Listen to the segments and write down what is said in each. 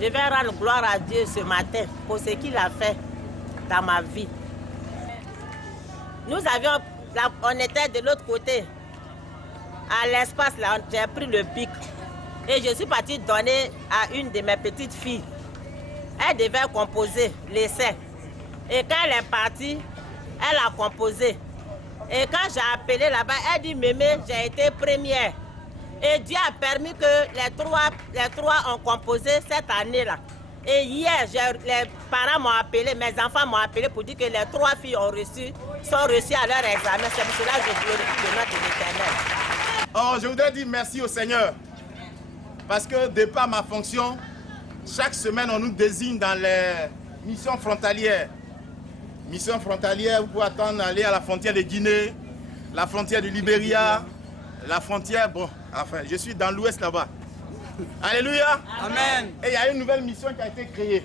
Je vais rendre gloire à Dieu ce matin pour ce qu'il a fait dans ma vie. On était de l'autre côté. À l'espace, là, j'ai pris le pic. Et je suis partie donner à une de mes petites filles. Elle devait composer l'essai. Et quand elle est partie, elle a composé. Et quand j'ai appelé là-bas, elle dit, Mémé, j'ai été première. Et Dieu a permis que les trois ont composé cette année-là. Et hier, les parents m'ont appelé, mes enfants m'ont appelé pour dire que les 3 filles sont reçues à leur examen. C'est pour cela que je glorifie le nom de l'Éternel. Oh, je voudrais dire merci au Seigneur. Parce que de par ma fonction, chaque semaine, on nous désigne dans les missions frontalières. Missions frontalières, vous pouvez attendre aller à la frontière de Guinée, la frontière du Libéria, la frontière, bon, enfin, je suis dans l'ouest là-bas. Alléluia. Amen. Et il y a une nouvelle mission qui a été créée.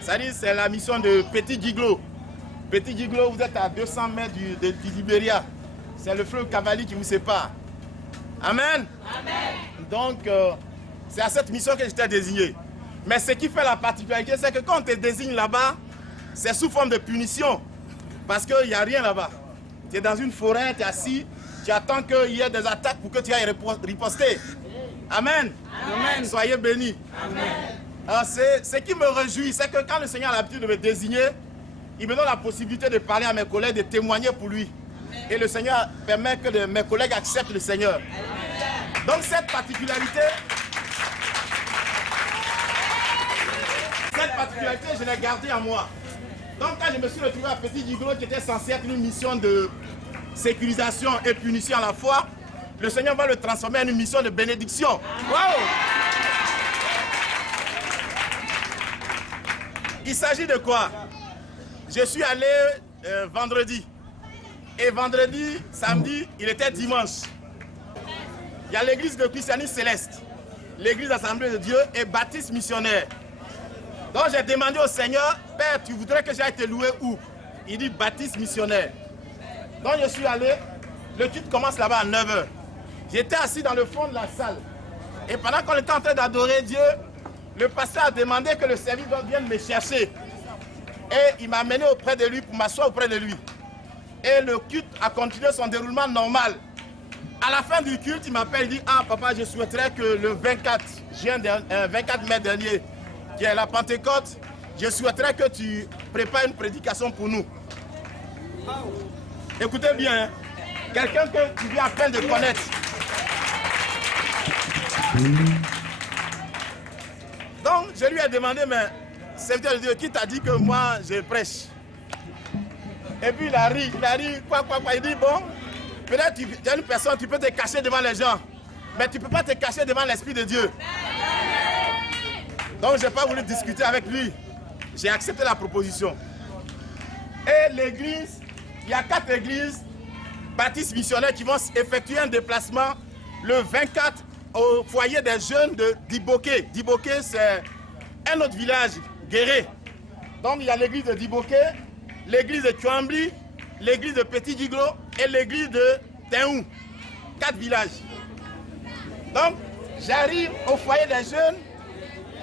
C'est la mission de Petit Giglo. Petit Giglo, vous êtes à 200 mètres du Libéria. C'est le fleuve Cavali qui vous sépare. Amen. Amen. Donc, c'est à cette mission que j'étais désigné. Mais ce qui fait la particularité, c'est que quand on te désigne là-bas, c'est sous forme de punition. Parce qu'il n'y a rien là-bas. Tu es dans une forêt, tu es assis, tu attends qu'il y ait des attaques pour que tu ailles riposter. Amen. Amen. Soyez bénis. Amen. Alors, ce qui me réjouit, c'est que quand le Seigneur a l'habitude de me désigner, il me donne la possibilité de parler à mes collègues, de témoigner pour lui. Amen. Et le Seigneur permet que mes collègues acceptent le Seigneur. Amen. Donc cette particularité, je l'ai gardée en moi. Donc quand je me suis retrouvé à Petit Giglo, qui était censé être une mission de sécurisation et punition à la fois, le Seigneur va le transformer en une mission de bénédiction. Wow! Il s'agit de quoi? Je suis allé vendredi. Et vendredi, samedi, il était dimanche. Il y a l'église de Christianisme Céleste, l'église Assemblée de Dieu et Baptiste missionnaire. Donc j'ai demandé au Seigneur, Père, tu voudrais que j'aille te louer où? Il dit Baptiste missionnaire. Donc je suis allé, le culte commence là-bas à 9h. J'étais assis dans le fond de la salle. Et pendant qu'on était en train d'adorer Dieu, le pasteur a demandé que le serviteur vienne me chercher. Et il m'a amené auprès de lui pour m'asseoir auprès de lui. Et le culte a continué son déroulement normal. À la fin du culte, il m'appelle, il dit, ah papa, je souhaiterais que le 24 mai dernier, qui est la Pentecôte, je souhaiterais que tu prépares une prédication pour nous. Écoutez bien, hein? Quelqu'un que tu viens à peine de connaître. Donc, je lui ai demandé, mais serviteur de Dieu, qui t'a dit que moi, je prêche? Et puis, il a ri, quoi. Il dit, bon, peut-être tu es une personne, tu peux te cacher devant les gens, mais tu ne peux pas te cacher devant l'Esprit de Dieu. Donc, je n'ai pas voulu discuter avec lui. J'ai accepté la proposition. Et l'église, il y a 4 églises baptistes missionnaires qui vont effectuer un déplacement le 24 au foyer des jeunes de Diboké. Diboké, c'est un autre village, Guéré. Donc, il y a l'église de Diboké, l'église de Chouambli, l'église de Petit Giglo et l'église de Théou. 4 villages. Donc, j'arrive au foyer des jeunes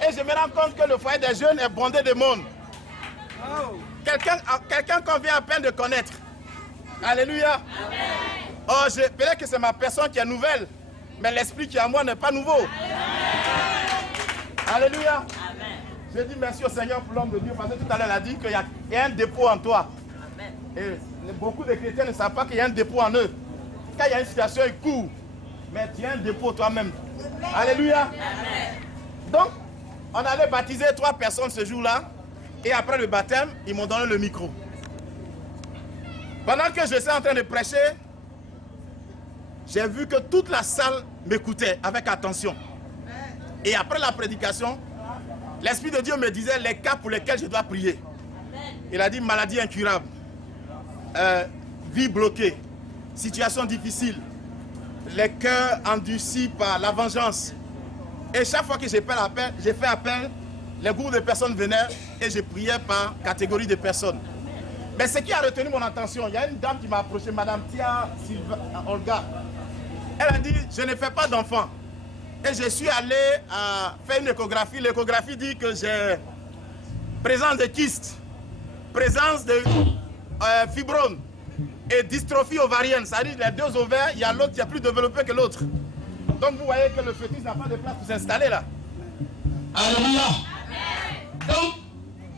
et je me rends compte que le foyer des jeunes est bondé de monde. Quelqu'un qu'on vient à peine de connaître. Alléluia. Amen. Oh, peut-être que c'est ma personne qui est nouvelle, mais l'esprit qui est en moi n'est pas nouveau. Amen. Alléluia. Amen. Je dis merci au Seigneur pour l'homme de Dieu, parce que tout à l'heure il a dit qu'il y a un dépôt en toi. Amen. Et beaucoup de chrétiens ne savent pas qu'il y a un dépôt en eux. Quand il y a une situation, ils courent. Mais tu as un dépôt toi-même. Alléluia. Amen. Donc, on allait baptiser 3 personnes ce jour-là. Et après le baptême, ils m'ont donné le micro. Pendant que je suis en train de prêcher, j'ai vu que toute la salle m'écoutait avec attention. Et après la prédication, l'Esprit de Dieu me disait les cas pour lesquels je dois prier. Il a dit maladie incurable, vie bloquée, situation difficile, les cœurs endurcis par la vengeance. Et chaque fois que j'ai fait appel, les groupes de personnes venaient et je priais par catégorie de personnes. Mais ce qui a retenu mon attention, il y a une dame qui m'a approché, Madame Tia Olga. Elle a dit, je ne fais pas d'enfants. Et je suis allé faire une échographie. L'échographie dit que j'ai présence de kyste, présence de fibrome et dystrophie ovarienne. C'est-à-dire les deux ovaires, il y a l'autre qui est plus développé que l'autre. Donc vous voyez que le fœtus n'a pas de place pour s'installer là. Alléluia. Donc,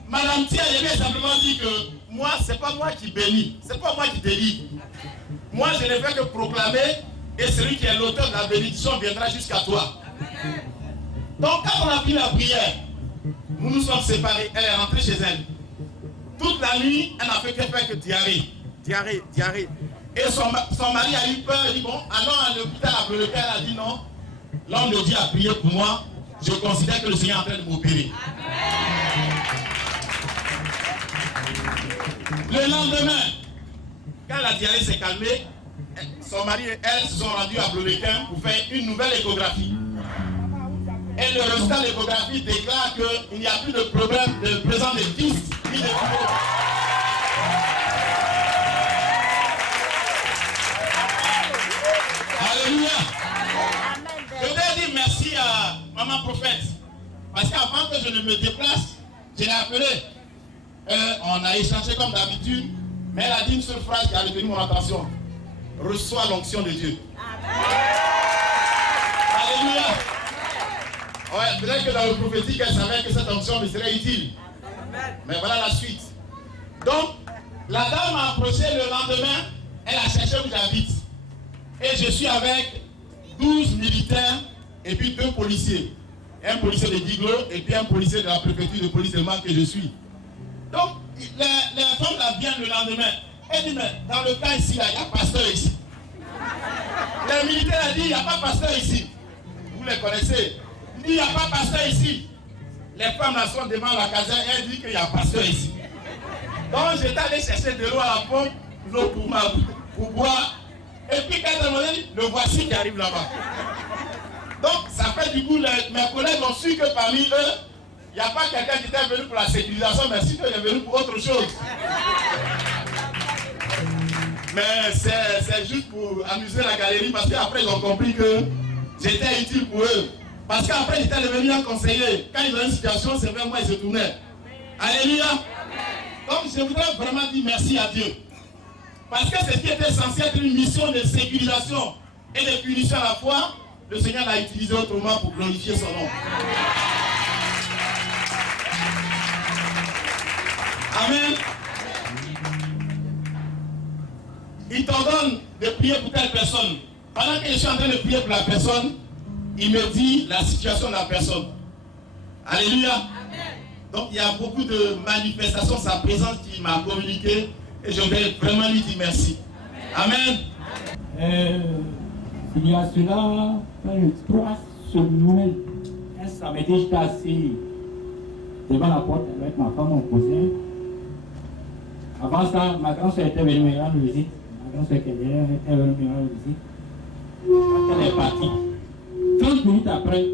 Madame Tia, je vais simplement dire que moi, c'est pas moi qui bénis, c'est pas moi qui délivre. Moi, je ne fais que proclamer et celui qui est l'auteur de la bénédiction viendra jusqu'à toi. Donc, quand on a pris la prière, nous nous sommes séparés, elle est rentrée chez elle. Toute la nuit, elle n'a fait que faire que diarrhée. Diarrhée. Et son mari a eu peur, il dit bon, allons à l'hôpital à Bleu-le-Père, elle a dit non. L'homme de Dieu a prié pour moi, je considère que le Seigneur est en train de m'opérer. Le lendemain, quand la diarrhée s'est calmée, son mari et elle se sont rendus à Bleu-le-Père pour faire une nouvelle échographie. Et le résultat de l'échographie déclare qu'il n'y a plus de problème de présence de kyste ni de fibrome. Alléluia. Je voudrais dire merci à Maman Prophète. Parce qu'avant que je ne me déplace, je l'ai appelée. On a échangé comme d'habitude, mais elle a dit une seule phrase qui a retenu mon attention. Reçois l'onction de Dieu. Alléluia. Ouais, peut-être que dans le prophétique, elle savait que cette onction lui serait utile. Mais voilà la suite. Donc, la dame m'a approché le lendemain, elle a cherché où j'habite. Et je suis avec 12 militaires et puis 2 policiers. Un policier de Diglo et puis un policier de la préfecture de police de Mans que je suis. Donc, les femmes la viennent le lendemain. Elle dit, mais dans le cas ici, il y a pasteur ici. Les militaires ont dit, il n'y a pas pasteur ici. Vous les connaissez. Il dit, il n'y a pas pasteur ici. Les femmes là sont devant la caserne et elles disent qu'il y a pasteur ici. Donc, j'étais allé chercher de l'eau à la pompe, l'eau pour boire. Et puis quand elle m'a dit, le voici qui arrive là-bas. Donc ça fait du coup, mes collègues ont su que parmi eux, il n'y a pas quelqu'un qui était venu pour la sécurisation, mais si tu es venu pour autre chose. Mais c'est juste pour amuser la galerie, parce qu'après ils ont compris que j'étais utile pour eux. Parce qu'après j'étais devenu un conseiller. Quand ils ont une situation, c'est vers moi ils se tournaient. Alléluia. Donc je voudrais vraiment dire merci à Dieu. Parce que ce qui était censé être une mission de sécurisation et de punition à la fois, le Seigneur l'a utilisé autrement pour glorifier son nom. Amen. Il t'ordonne de prier pour telle personne. Pendant que je suis en train de prier pour la personne, il me dit la situation de la personne. Alléluia. Donc il y a beaucoup de manifestations de sa présence qui m'a communiqué. Et je vais vraiment lui dire merci. Amen. Il y a cela 3 semaines, un samedi, j'étais assis devant la porte avec ma femme, mon cousin. Avant ça, ma grand-soeur était venue me rendre visite. Ma grand-soeur était venue me rendre visite. Quand elle est partie, 30 minutes après,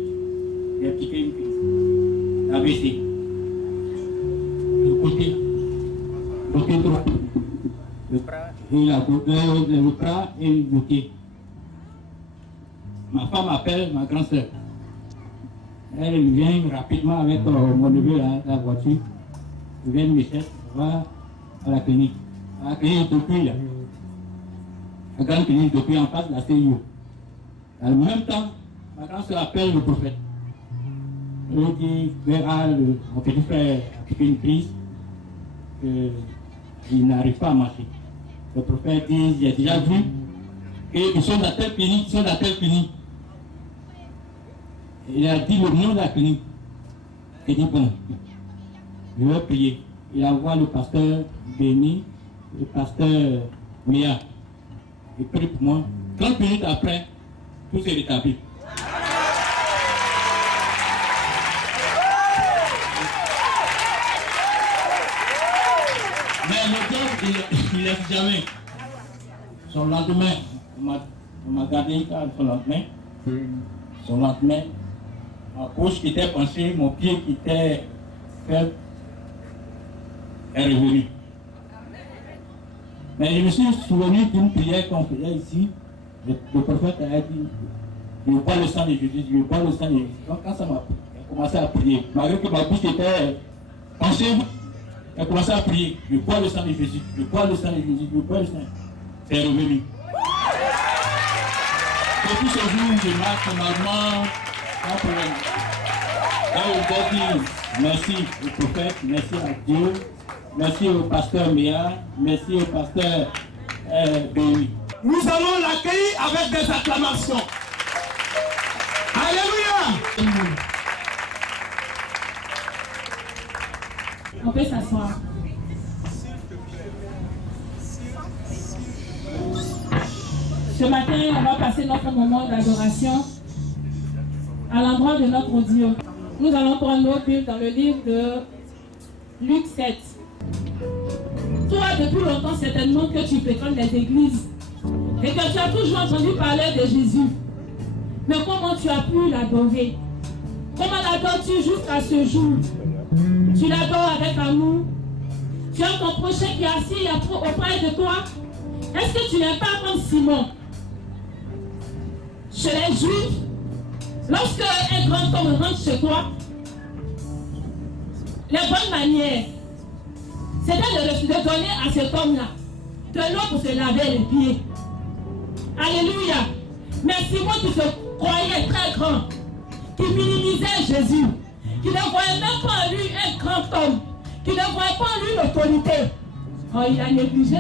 j'ai piqué une crise. AVC. Le côté droit. Le bras est bloqué. Ma femme appelle ma grand-soeur. Elle vient rapidement avec mon neveu, la voiture. Elle vient me chercher, on va à la clinique. À la clinique depuis là. La grande clinique depuis en face de la CIO. En même temps, ma grand-soeur appelle le prophète. Elle dit, verra mon petit frère a fait une crise. Il n'arrive pas à marcher. Le prophète dit, j'ai déjà vu qu'ils sont dans telle clinique, ils sont dans telle clinique. Il a dit le nom de la clinique. Il dit, bon, je vais prier. Il envoie le pasteur Béni, le pasteur Mia. Il prie pour moi. 30 minutes après, tout s'est rétabli. Mais le diable, il laisse jamais. Son lendemain, on m'a gardé son lendemain. Son lendemain, ma bouche qui était penchée, mon pied qui était fait, est revenu. Mais je me suis souvenu d'une prière qu'on faisait ici. Le prophète a dit, Je bois le sang de Jésus, je bois le sang de Jésus. Donc quand ça m'a commencé à prier, malgré que ma bouche était penchée, j'ai commencé à prier. Je bois le sang de Jésus, je bois le sang de Jésus, je bois le sang. C'est revenu. Depuis ce jour, je marche normalement, sans problème. Là, je dois dire merci au prophète, merci à Dieu, merci au pasteur Méa, merci au pasteur Béni. Nous allons l'accueillir avec des acclamations. Alléluia! On peut s'asseoir. Ce matin, on va passer notre moment d'adoration à l'endroit de notre Dieu. Nous allons prendre notre Bible dans le livre de Luc 7. Toi, depuis longtemps, certainement que tu fréquentes les églises et que tu as toujours entendu parler de Jésus. Mais comment tu as pu l'adorer? Comment l'adores-tu jusqu'à ce jour? Tu l'adores avec amour? Tu as ton prochain qui est assis auprès de toi? Est-ce que tu n'es pas comme Simon? Chez les Juifs, lorsque un grand homme rentre chez toi, les bonnes manières, c'était de donner à cet homme-là de l'eau pour se laver les pieds. Alléluia. Mais Simon qui se croyait très grand, qui minimisait Jésus, qui ne voyait même pas en lui un grand homme, qui ne voyait pas en lui l'autorité. Oh, il a négligé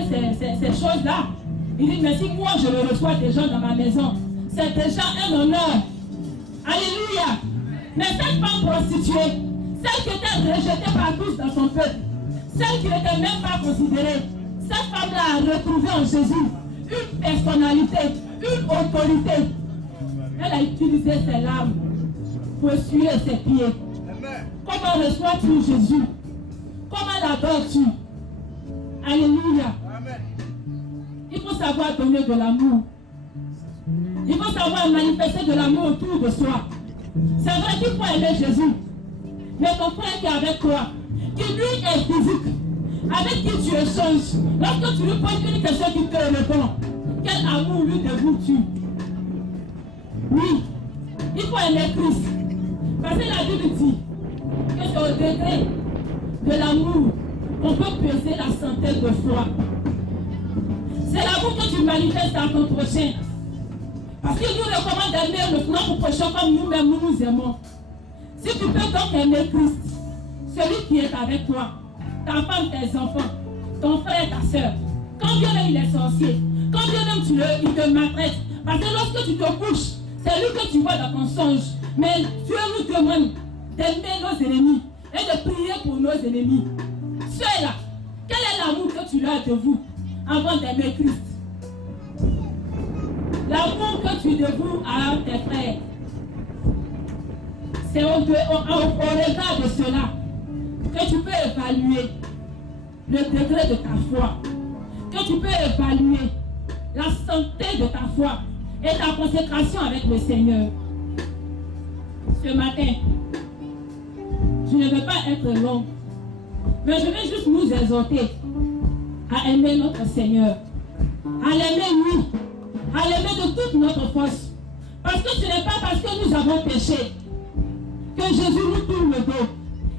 ces choses-là. Il dit, mais si moi je le reçois des gens dans ma maison, c'est déjà un honneur. Alléluia. Mais cette femme prostituée, celle qui était rejetée par tous dans son peuple, celle qui n'était même pas considérée, cette femme-là a retrouvé en Jésus une personnalité, une autorité. Elle a utilisé ses larmes pour essuyer ses pieds. Comment reçois-tu Jésus? Comment l'adores-tu? Alléluia. Il faut savoir donner de l'amour. Il faut savoir manifester de l'amour autour de soi. C'est vrai qu'il faut aimer Jésus. Mais ton frère qui est avec toi, qui lui est physique, avec qui tu échanges, lorsque tu lui poses une question qui te répond, quel amour lui dévoues-tu? Oui, il faut aimer Christ. Parce que la Bible dit que c'est au degré de l'amour qu'on peut peser la santé de foi. C'est l'amour que tu manifestes à ton prochain. Parce qu'il nous recommande d'aimer notre prochain comme nous-mêmes nous aimons. Si tu peux donc aimer Christ, celui qui est avec toi, ta femme, tes enfants, ton frère, ta soeur, quand bien même il est sorcier, quand bien même il te maltraite, parce que lorsque tu te couches, c'est lui que tu vois dans ton songe. Mais Dieu nous demande d'aimer nos ennemis et de prier pour nos ennemis. Ceux-là, quel est l'amour que tu as de vous avant d'aimer Christ? L'amour que tu dévoues à tes frères, c'est au regard de cela que tu peux évaluer le degré de ta foi, que tu peux évaluer la santé de ta foi et ta consécration avec le Seigneur. Ce matin, je ne veux pas être long, mais je vais juste nous exhorter à aimer notre Seigneur, à l'aimer lui, à l'aimer de toute notre force. Parce que ce n'est pas parce que nous avons péché que Jésus nous tourne le dos.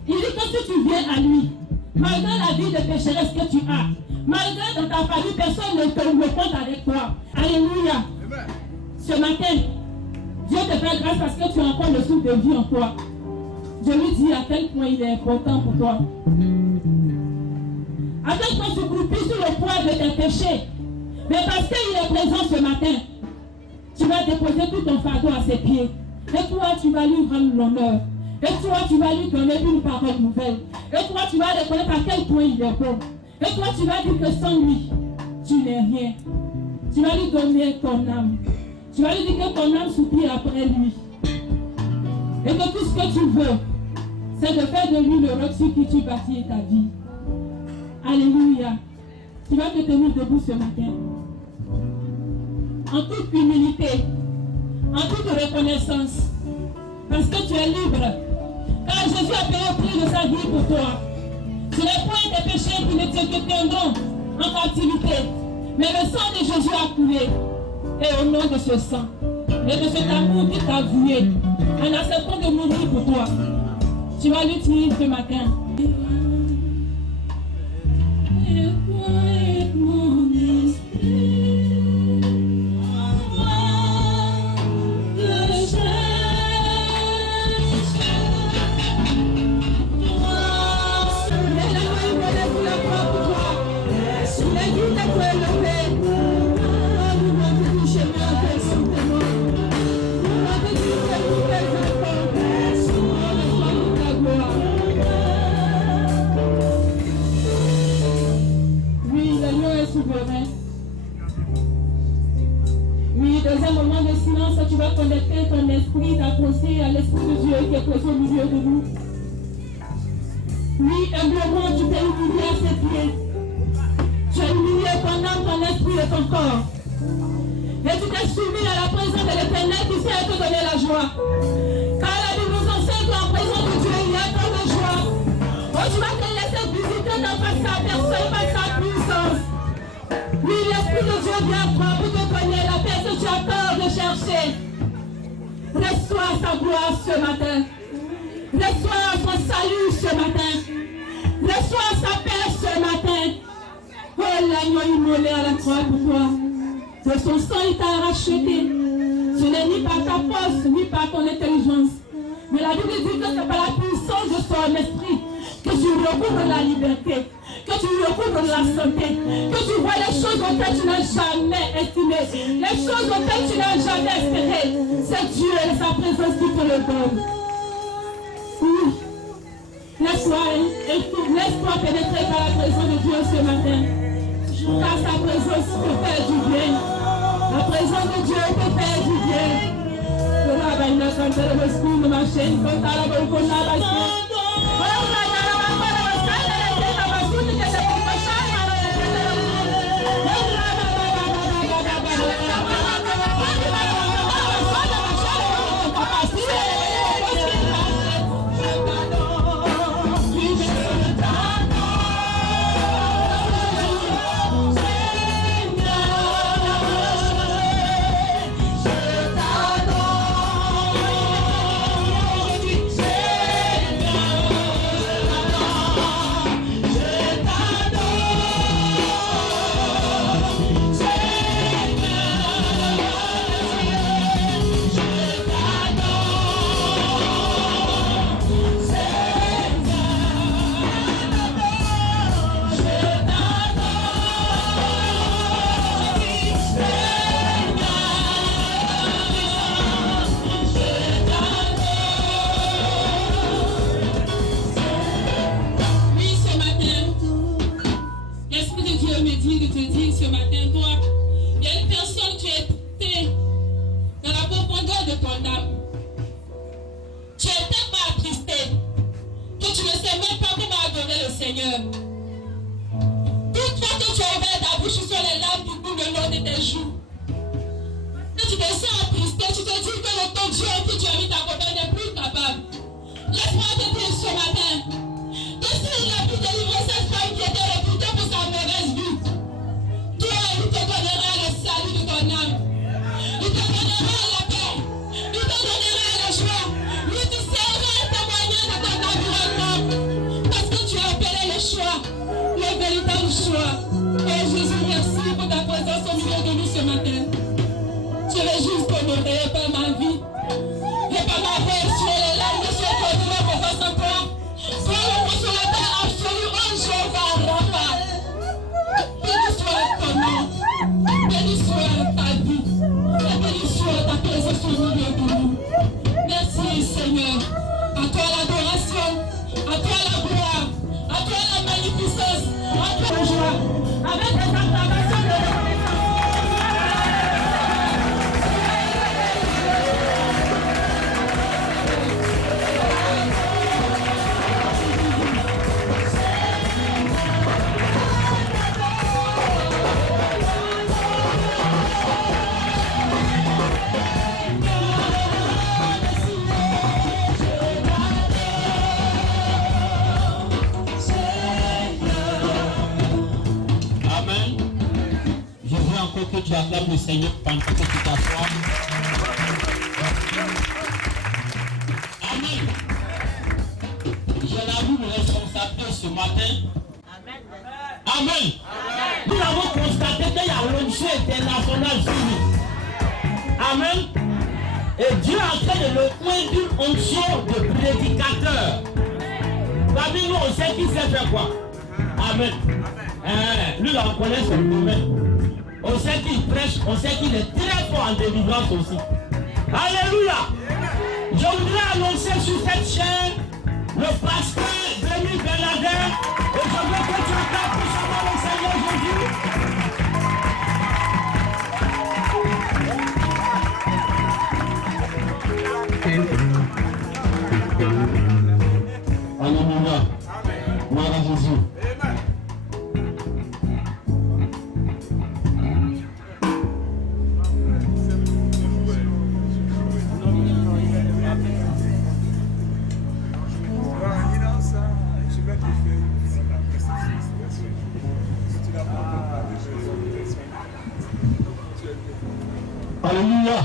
Il dit que si tu viens à lui, malgré la vie de pécheresse que tu as, malgré dans ta famille, personne ne te compte avec toi. Alléluia. Amen. Ce matin, Dieu te fait grâce parce que tu as encore le souffle de vie en toi. Je lui dis à quel point il est important pour toi. À quel point tu croupis sous le poids de tes péchés. Mais parce qu'il est présent ce matin, tu vas déposer tout ton fardeau à ses pieds. Et toi, tu vas lui rendre l'honneur. Et toi, tu vas lui donner une parole nouvelle. Et toi, tu vas reconnaître à quel point il est bon. Et toi, tu vas dire que sans lui, tu n'es rien. Tu vas lui donner ton âme. Tu vas lui dire que ton âme soupire après lui. Et que tout ce que tu veux, c'est de faire de lui le roc sur qui tu bâtis ta vie. Alléluia. Tu vas te tenir debout ce matin. En toute humilité, en toute reconnaissance. Parce que tu es libre. Car Jésus a payé au prix de sa vie pour toi. Ce n'est point tes péchés qui ne te tiendront en captivité. Mais le sang de Jésus a coulé. Et au nom de ce sang, et de cet amour qu'il t'a voué en acceptant de mourir pour toi. Tu vas l'utiliser ce matin. Oui, dans un moment de silence, tu vas connecter ton esprit, ta pensée à l'Esprit de Dieu qui est présent au milieu de nous. Oui, humblement, tu t'es humilié à ses pieds. Tu as humilié ton âme, ton esprit et ton corps. Et tu t'es soumis à la présence de l'Éternel qui sait te donner la joie. Car la Bible nous enseigne qu'en présence de Dieu, il y a tant de joie. Oh, tu vas te laisser visiter non pas sa personne, pas sa puissance. Oui, l'Esprit de Dieu vient pour te donner la paix que tu as peur de chercher. Reçois sa gloire ce matin. Reçois son salut ce matin. Reçois sa paix ce matin. Oh, l'agneau immolé à la croix pour toi. De son sang, il t'a racheté. Ce n'est ni par ta force, ni par ton intelligence. Mais la Bible dit que c'est par la puissance de son esprit que tu recouvres la liberté, que tu recouvres la santé, que tu vois les choses auxquelles tu n'as jamais estimé, les choses auxquelles tu n'as jamais espéré. C'est Dieu et sa présence qui te le donne. Oui. Laisse-toi pénétrer par la présence de Dieu ce matin. Car sa présence te fait du bien. La présence de Dieu te fait du bien. Que tu acclames le Seigneur pendant que tu t'assois. matin. Amen. Nous avons constaté qu'il y a l'onction internationale sur nous. Amen. Et Dieu est en train de le prendre d'une onction de prédicateur. Parmi nous, on sait qui sait faire quoi. Amen. Lui, là, on connaît son domaine. On sait qu'il prêche, on sait qu'il est très fort en délivrance aussi. Alléluia. Je voudrais annoncer sur cette chaîne le pasteur Denis Bernadette. Et je veux que tu acclames pour son nom, le Seigneur Jésus. Alléluia. Gloire à Jésus. Alléluia.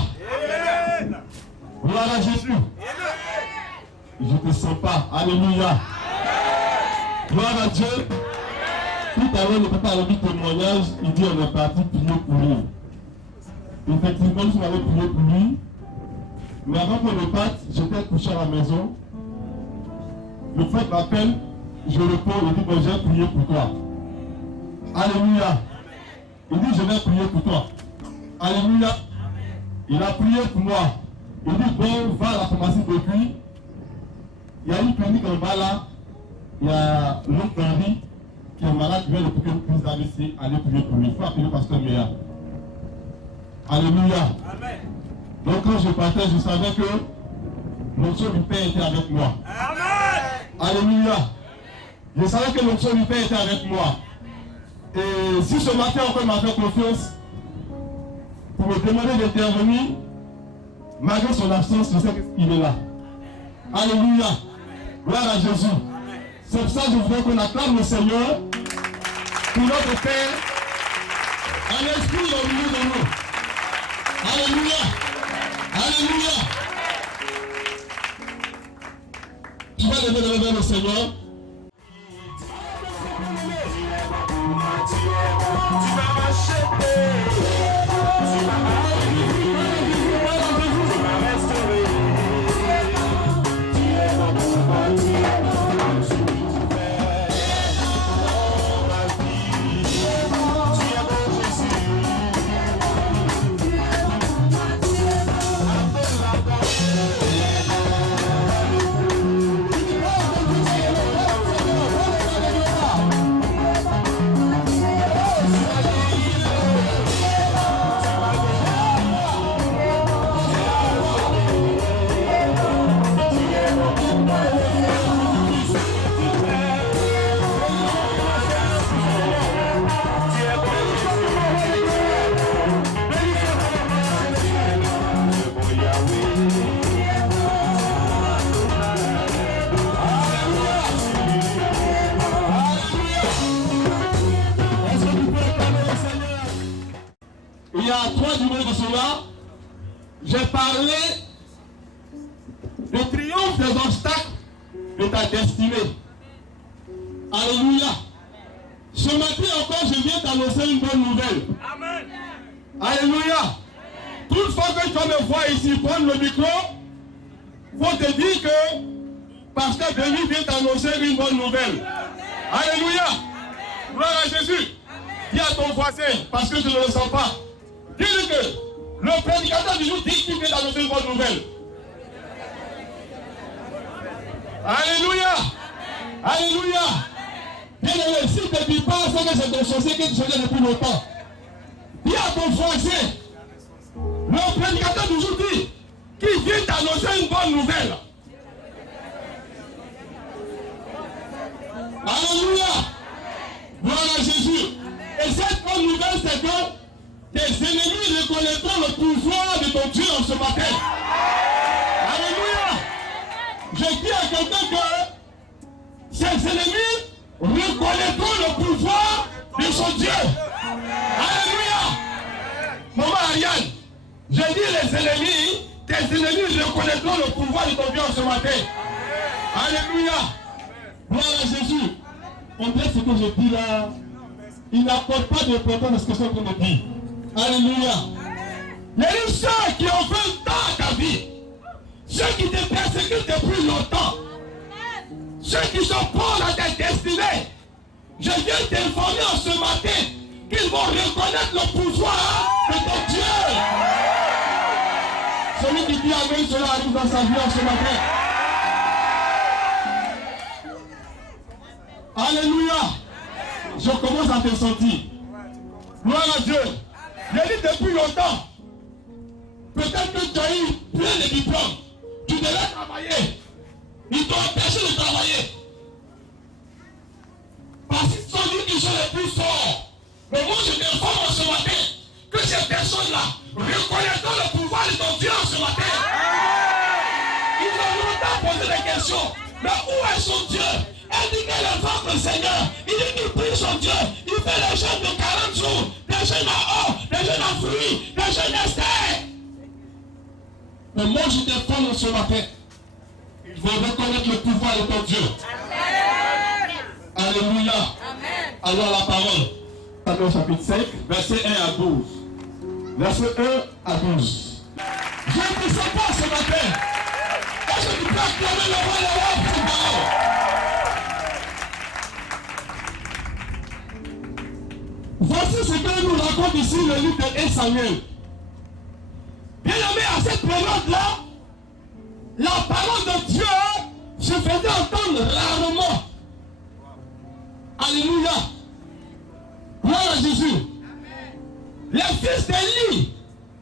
Gloire à Jésus. Je ne te sens pas. Alléluia. Gloire à Dieu. Tout à l'heure, le papa a dit témoignage. Il dit on est parti prier pour lui. Effectivement, nous avons prié pour lui. Mais avant qu'on le parte, j'étais couché à la maison. Le frère m'appelle. Je réponds. Il dit bon, j'ai prié pour toi. Alléluia. Il dit je vais prier pour toi. Alléluia. Il a prié pour moi. Il dit bon, va à la pharmacie depuis. Il y a une clinique en bas là. Il y a l'autre Henri qui est malade, qui vient de couper une crise d'AVC. Allez prier pour lui. Il faut appeler le pasteur Méa. Alléluia. Amen. Donc quand je partais, je savais que l'onction du Père était avec moi. Amen. Alléluia. Je savais que l'onction du Père était avec moi. Et si ce matin encore il m'a fait confiance pour me demander d'intervenir, malgré son absence, je sais qu'il est là. Alléluia. Gloire à Jésus. C'est pour ça que je voudrais qu'on acclame le Seigneur pour notre Père en esprit au milieu de nous. Alléluia. Alléluia. Tu vas lever vers le Seigneur. Tu vas m'acheter. Tu vas restaurer. Tu es mon compagnon. Il y a 3 jours de cela, j'ai parlé du triomphe des obstacles de ta destinée. Alléluia. Ce matin encore, je viens t'annoncer une bonne nouvelle. Amen. Alléluia. Toutefois que tu vas me voir ici prendre le micro, il faut te dire que Pasteur Denis vient t'annoncer une bonne nouvelle. Alléluia. Gloire à Jésus. Dis à ton voisin, parce que je ne le sens pas. Dis-lui que le prédicateur du jour dit qu'il vient d'annoncer une bonne nouvelle. Alléluia. Alléluia. Bien-aimé, si tu ne dis pas ce que c'est ton sorcier que tu faisais depuis longtemps, dis à ton voisin, le prédicateur du jour dit qu'il vient d'annoncer une bonne nouvelle. Alléluia. Gloire à Jésus. Et cette bonne nouvelle, c'est que tes ennemis reconnaîtront le pouvoir de ton Dieu en ce matin. Alléluia. Je dis à quelqu'un que ses ennemis reconnaîtront le pouvoir de son Dieu. Alléluia. Maman Ariane, je dis les ennemis, tes ennemis reconnaîtront le pouvoir de ton Dieu en ce matin. Alléluia. Gloire à Jésus. on dirait ce que je dis là, il n'accorde pas d'importance à ce que je suis en train de dire. Alléluia. Il y a une soeur qui ont fait tant à ta vie. Ceux qui te persécutent depuis longtemps. Ceux qui sont pauvres à ta destinée. Je viens t'informer en ce matin qu'ils vont reconnaître le pouvoir de ton Dieu. Celui qui dit Amen, cela arrive dans sa vie en ce matin. Alléluia. Je commence à te sentir. Gloire à Dieu. Je dis depuis longtemps. Peut-être que tu as eu plein de diplômes. Tu devais travailler. Ils t'ont empêché de travailler. Parce qu'ils sont dit qu'ils sont les plus forts. Mais moi je t'informe ce matin que ces personnes-là reconnaîtront le pouvoir de ton Dieu ce matin. Ils ont longtemps posé des questions. Mais où est son Dieu? Elle dit qu'elle est forte le Seigneur. Il dit qu'il prie son Dieu. Il fait les jeûnes de 40 jours. Des jeûnes à or, des jeûnes à fruits, des jeûnes d'Esther. Mais moi je t'informe ce matin. Il faut reconnaître le pouvoir de ton Dieu. Amen. Alléluia. Amen. Alors la parole. Samuel chapitre 5, verset 1 à 12. Verset 1 à 12. Je ne te sens pas ce matin. Est-ce que tu peux acclamer le roi des rois pour cette parole? Voici ce que nous raconte ici le livre de 1 Samuel. Bien aimé, à cette période-là, la parole de Dieu se faisait entendre rarement. Alléluia. Gloire à Jésus. Les fils d'Élie,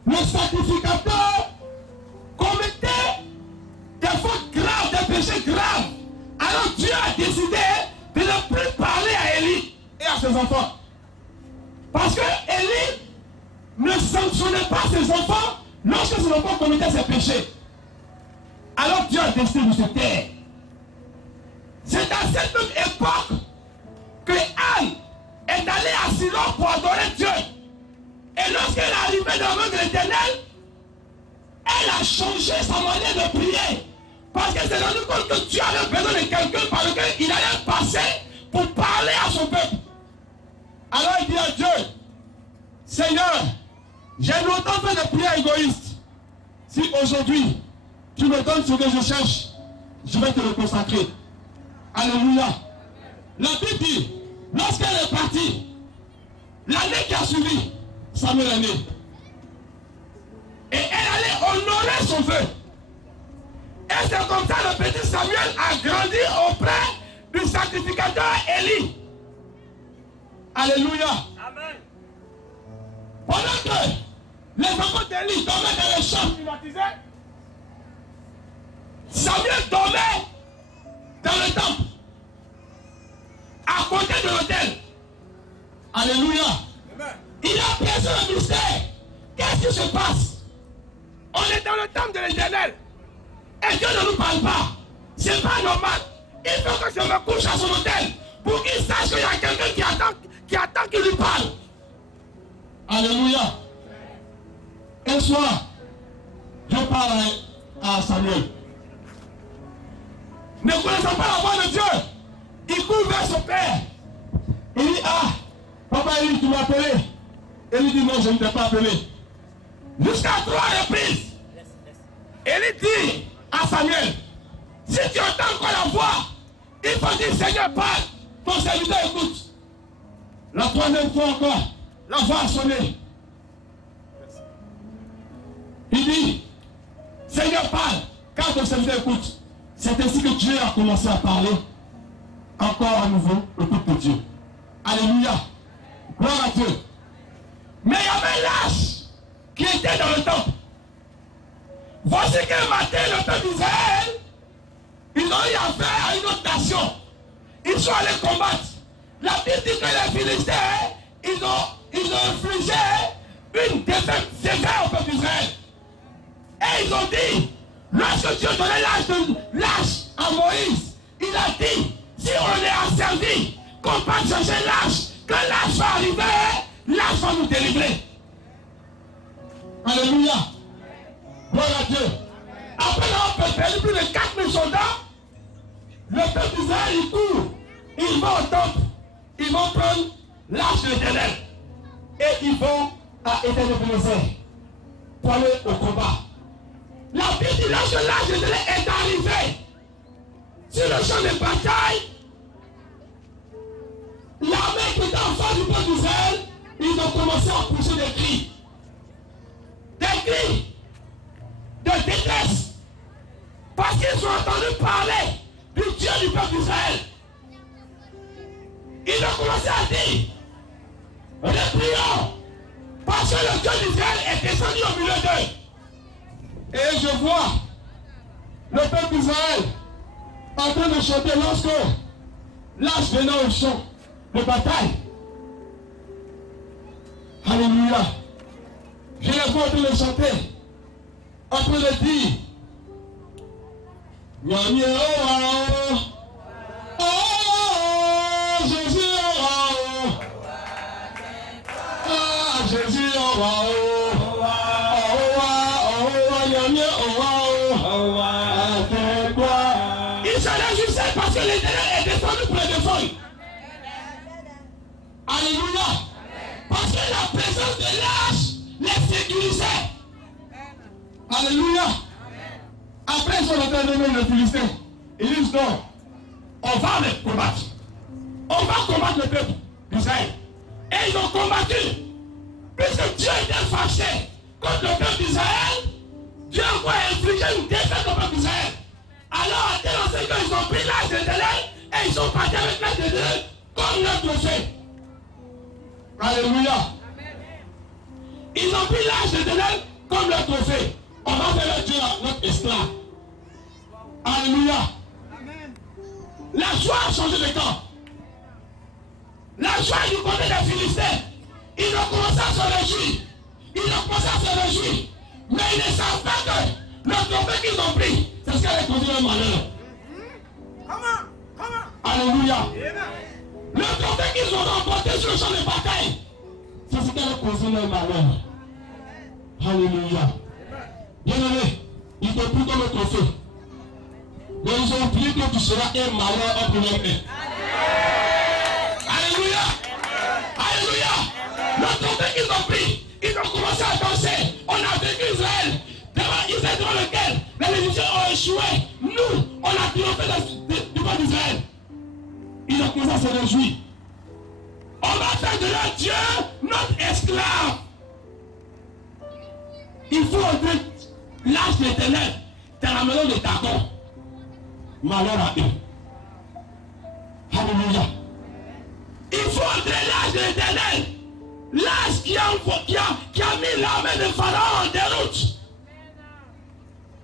le sacrificateur, commettaient des fautes graves, des péchés graves. Alors Dieu a décidé de ne plus parler à Élie et à ses enfants. Parce que Élie ne sanctionnait pas ses enfants lorsque ses enfants commettaient ses péchés. Alors Dieu a décidé de se taire. C'est à cette même époque que Anne est allée à Silo pour adorer Dieu. Et lorsqu'elle est arrivée dans le de l'Éternel, elle a changé sa manière de prier. Parce qu'elle s'est rendue compte que Dieu avait besoin de quelqu'un par lequel il allait passer pour parler à son peuple. Alors il dit à Dieu, Seigneur, j'ai longtemps fait des prières égoïstes. Si aujourd'hui, tu me donnes ce que je cherche, je vais te le consacrer. Alléluia. La Bible dit, lorsqu'elle est partie, l'année qui a suivi, Samuel est né. Et elle allait honorer son vœu. Et c'est comme ça le petit Samuel a grandi auprès du sacrificateur Élie. Alléluia. Amen. Pendant que les enfants d'Élie dormaient dans les chambres climatisées, Samuel dormait dans le temple, à côté de l'autel. Alléluia. Amen. Il a perçu le mystère. Qu'est-ce qui se passe? On est dans le temple de l'Éternel. Et Dieu ne nous parle pas. C'est pas normal. Il faut que je me couche à son autel pour qu'il sache qu'il y a quelqu'un qui attend qu'il lui parle. Alléluia. Un soir, je parle à Samuel. Ne connaissant pas la voix de Dieu, il court vers son père. Il dit, ah, papa Élie, tu m'as appelé. Élie dit, non, je ne t'ai pas appelé. Jusqu'à 3 reprises. Élie dit à Samuel, si tu entends encore la voix, il faut dire, Seigneur, parle. Ton serviteur écoute. La 3e fois encore, la voix a sonné. Il dit, Seigneur, parle, car ton serviteur écoute. C'est ainsi que Dieu a commencé à parler encore à nouveau au peuple de Dieu. Alléluia. Gloire à Dieu. Mais il y avait l'âge qui était dans le temple. Voici qu'un matin, le peuple d'Israël, ils ont eu affaire à une autre nation. Ils sont allés combattre. La Bible dit que les Philistins, ils ont infligé une défaite sévère au peuple d'Israël. Et ils ont dit, lorsque Dieu donnait l'âge à Moïse, il a dit, si on est asservi, qu'on va chercher l'âge, que l'âge va arriver, l'âge va nous délivrer. Alléluia. Gloire à Dieu. Après avoir perdu plus de 4000 soldats, le peuple d'Israël, il court, il va au temple. ils vont prendre l'arche de l'Éternel et ils vont à Éternel pour aller au combat. La Bible dit lorsque l'arche de l'Éternel est arrivée sur le champ de bataille, l'armée qui était en face du peuple d'Israël, ils ont commencé à pousser des cris de détresse, parce qu'ils ont entendu parler du Dieu du peuple d'Israël. Ils ont commencé à dire, reprions, parce que le Dieu d'Israël est descendu au milieu d'eux. Et je vois le peuple d'Israël en train de chanter lorsque l'arche venait au champ de bataille. Alléluia. Je les vois en train de chanter, en train de dire, Nyamie oh, oh, Jésus oh, ah, Jésus oh, oh, Nyamie oh, il se réjouissait parce que l'Éternel est descendu pour les défendre. Alléluia. Parce que la présence de l'arche les sécurisait. Alléluia. Après, ils sont en train de mener les Philistins. Ils disent non, on va les combattre. On va combattre le peuple d'Israël. Et ils ont combattu. Puisque Dieu était fâché contre le peuple d'Israël, Dieu a encore infligé une défaite au peuple d'Israël. Alors, à tel enseignant, ils ont pris l'âge de l'Éternel et ils sont partis avec l'âge de l'Éternel comme leur trophée. Alléluia. Ils ont pris l'âge de l'Éternel comme leur trophée. On va faire Dieu notre esclave. Alléluia. La joie a changé de camp. La joie du côté des Philistins. Ils ont commencé à se réjouir. Ils ont commencé à se réjouir. Mais ils ne savent pas que le trophée qu'ils ont pris, c'est ce qui a conduit leur malheur. Alléluia. Le trophée qu'ils ont remporté sur le champ de bataille, c'est ce qui a causé leur malheur. Alléluia. Bien-aimé, ils t'ont pris comme un trophée. Mais ils ont oublié que tu seras un malheur en première main. Alléluia. Alléluia. Le trophée qu'ils ont pris, ils ont commencé à danser. On a vécu Israël. Devant Israël devant lequel les Égyptiens ont échoué. Nous, on a triomphé devant Israël. Ils ont commencé à se réjouir. On va faire de leur Dieu notre esclave. Il faut entrer l'âge de l'Éternel dans la maison de Dagon. Malheur à eux. Alléluia. Il faut entrer l'âge de l'Éternel. L'âge qui a mis l'armée de Pharaon en déroute.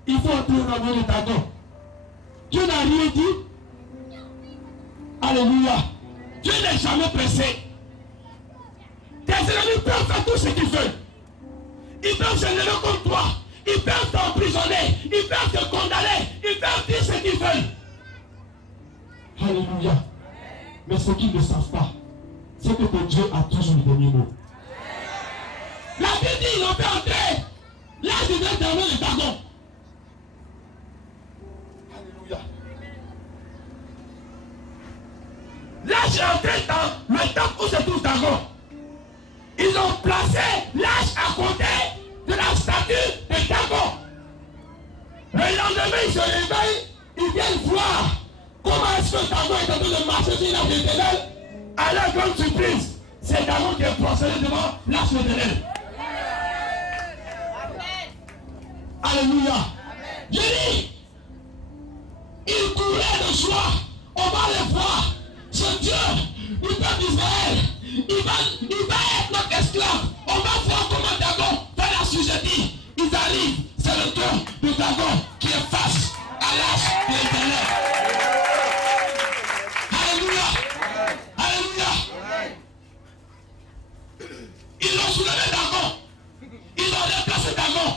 Il faut entrer dans la maison de Dagon. Dieu n'a rien dit. Alléluia. Dieu n'est jamais pressé. Tes ennemis peuvent faire tout ce qu'ils veulent. Ils peuvent se lever contre toi. Ils peuvent t'emprisonner. Ils peuvent te condamner. Ils peuvent dire ce qu'ils veulent. Alléluia. Mais ce qu'ils ne savent pas, c'est que ton Dieu a toujours le dernier mot. La Bible dit qu'ils ont fait entrer l'âge de l'éternel de Dagon. Alléluia. L'âge est entré dans le temple où se trouve Dagon. Ils ont placé l'âge à côté de la statue de Dagon. Le lendemain, ils se réveillent, ils viennent voir comment est-ce que Dagon est en train de marcher sur l'âge de l'Éternel. À leur grande surprise, c'est Dagon qui est prosterné devant l'âge de l'Éternel. Alléluia. Je dis, ils couraient de joie. On va les voir. Ce Dieu, du peuple d'Israël, il va être notre esclave. On va voir comment Dagon fait la sujetie. Ils arrivent, c'est le tour de Dagon qui est face à l'âge de l'Éternel. Alléluia. Alléluia. Ils ont soulevé Dagon. Ils ont déplacé Dagon.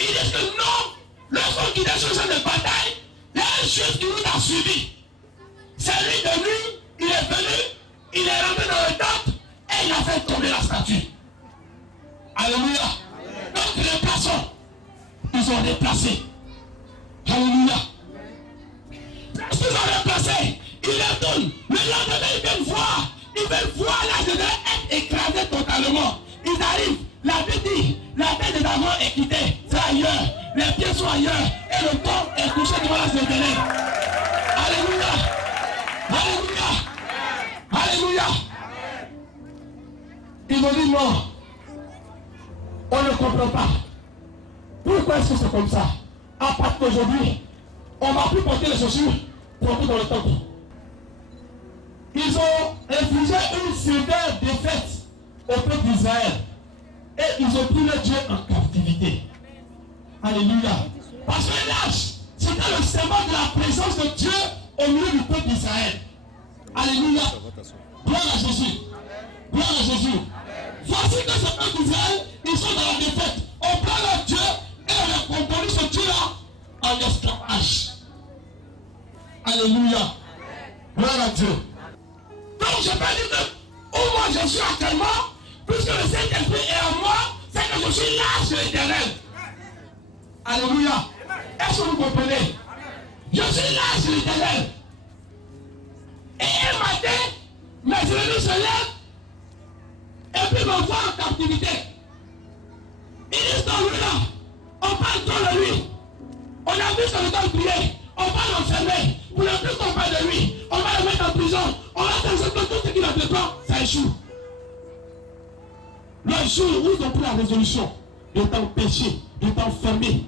Ils disent que non, lorsqu'on quittait sur le champ de bataille, il y a un juif qui nous a suivis. C'est lui de lui, il est venu, il est rentré dans le temple et il a fait tomber la statue. Alléluia. Donc les personnes, ils ont déplacé. Alléluia. Lorsqu'ils ont déplacé, ils les donnent. Le lendemain, ils viennent voir. Ils tête des dragons est quittée. C'est ailleurs. Les pieds sont ailleurs. Et le corps est couché devant la Éternelle. Alléluia. Alléluia. Alléluia. Ils ont dit non. On ne comprend pas. Pourquoi est-ce que c'est comme ça? À partir d'aujourd'hui, on va plus porter les chaussures pour entrer dans le temple. Ils ont infligé une sévère défaite au peuple d'Israël. Et ils ont pris le Dieu en captivité. Alléluia. Parce que l'âge, c'était le symbole de la présence de Dieu au milieu du peuple d'Israël. Alléluia. Gloire à Jésus. Gloire à Jésus. Voici que ce peuple d'Israël, ils sont dans la défaite. On prend leur Dieu et on les conduit ce Dieu-là en esclavage. Alléluia. Gloire à Dieu. Donc je peux dire que où moi je suis actuellement, puisque le Saint-Esprit est en moi, c'est que je suis là sur l'Éternel. Alléluia. Est-ce que vous comprenez? Je suis là sur l'Éternel. Et un matin, mes ennemis se lèvent et puis me voient en captivité. Ils disent non, lui là, on parle trop de lui. On a vu son temps prier, on va l'enfermer. Pour ne plus qu'on parle de lui, on va le mettre en prison. On va faire tout ce qu'il a fait pas, ça échoue. Le jour où ils ont pris la résolution de t'empêcher, de t'enfermer,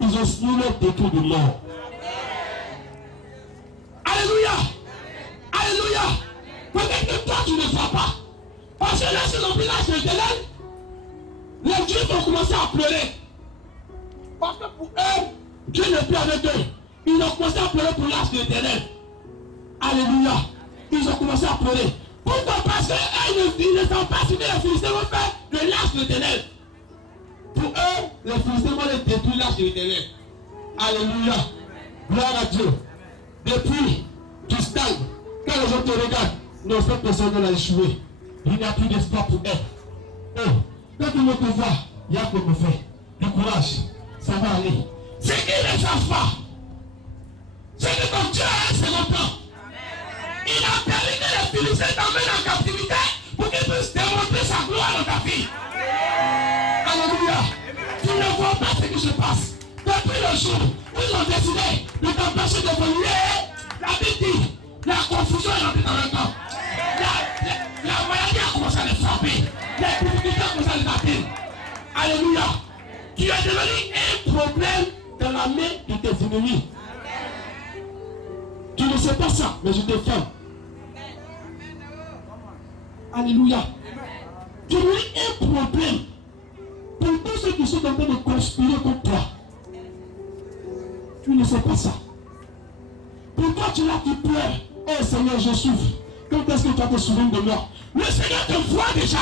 ils ont signé leur décret de mort. Alléluia. Alléluia. Peut-être que toi tu ne vois pas. Parce que là, s'ils ont pris l'âge de l'Éternel, les Juifs vont commencer à pleurer. Parce que pour eux, Dieu n'est plus avec eux. Ils ont commencé à pleurer pour l'âge de l'Éternel. Alléluia. Ils ont commencé à pleurer. Pourquoi? Parce qu'ils ne sont pas suivis. Les Philistins vont faire de l'âge de l'Éternel. Pour eux, les Philistins vont les détruire l'âge de l'Éternel. Alléluia. Gloire à Dieu. Depuis, tu stagnes. Quand les gens te regardent, non, cette personne a échoué. Il n'y a plus d'espoir pour elle. Oh, quand tout le monde te voit, il y a qu'on me fait. Du courage, ça va aller. C'est qu'ils ne savent pas. C'est que ton Dieu a un second plan. Il a permis que les Philistins t'emmènent en captivité pour qu'ils puissent démontrer sa gloire dans ta vie. Alléluia. Tu ne vois pas ce qui se passe. Depuis le jour où ils ont décidé de t'empêcher d'évoluer, la Bible dit, la confusion est rentrée dans le camp. La maladie a commencé à les frapper. Les difficultés ont commencé à les atteindre. Alléluia. Tu es devenu un problème dans la main de tes ennemis. Tu ne sais pas ça, mais je te ferme. Alléluia. Tu es devenu un problème pour tous ceux qui sont en train de conspirer contre toi. Tu ne sais pas ça. Pourquoi tu l'as qui pleure? Oh Seigneur, je souffre. Quand est-ce que tu vas te souvenir de moi? Le Seigneur te voit déjà.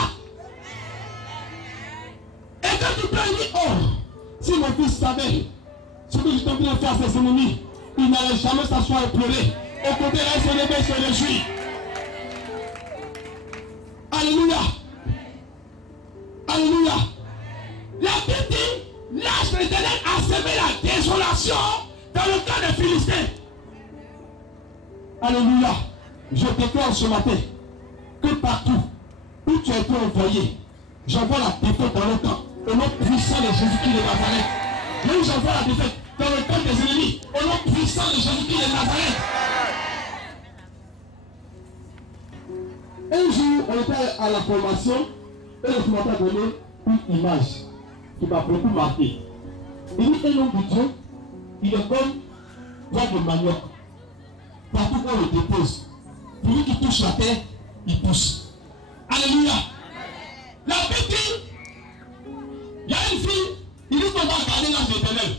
Et quand tu pleures, il dit, oh, si mon fils savait ce que je suis en train de faire à ses ennemis, il n'allait jamais s'asseoir et pleurer. Au contraire, il se levait et se réjouit. Alléluia. Alléluia. La Bible dit, l'âge de l'Éternel a semé la désolation dans le camp des Philistins. Alléluia. Je déclare ce matin que partout où tu as été envoyé, j'envoie la défaite dans le camp. Au nom puissant de Jésus-Christ de Nazareth. Là où j'envoie la défaite dans le camp des ennemis. Au nom puissant de Jésus-Christ de Nazareth. Un jour, on était à la formation et le formateur a donné une image qui m'a beaucoup marqué. Il dit un homme de Dieu, il est comme voie de manioc. Partout où on le dépose, pour lui qui touche la terre, il pousse. Alléluia. La Bible dit, il y a une fille, il dit qu'on va garder l'âge de l'Éternel.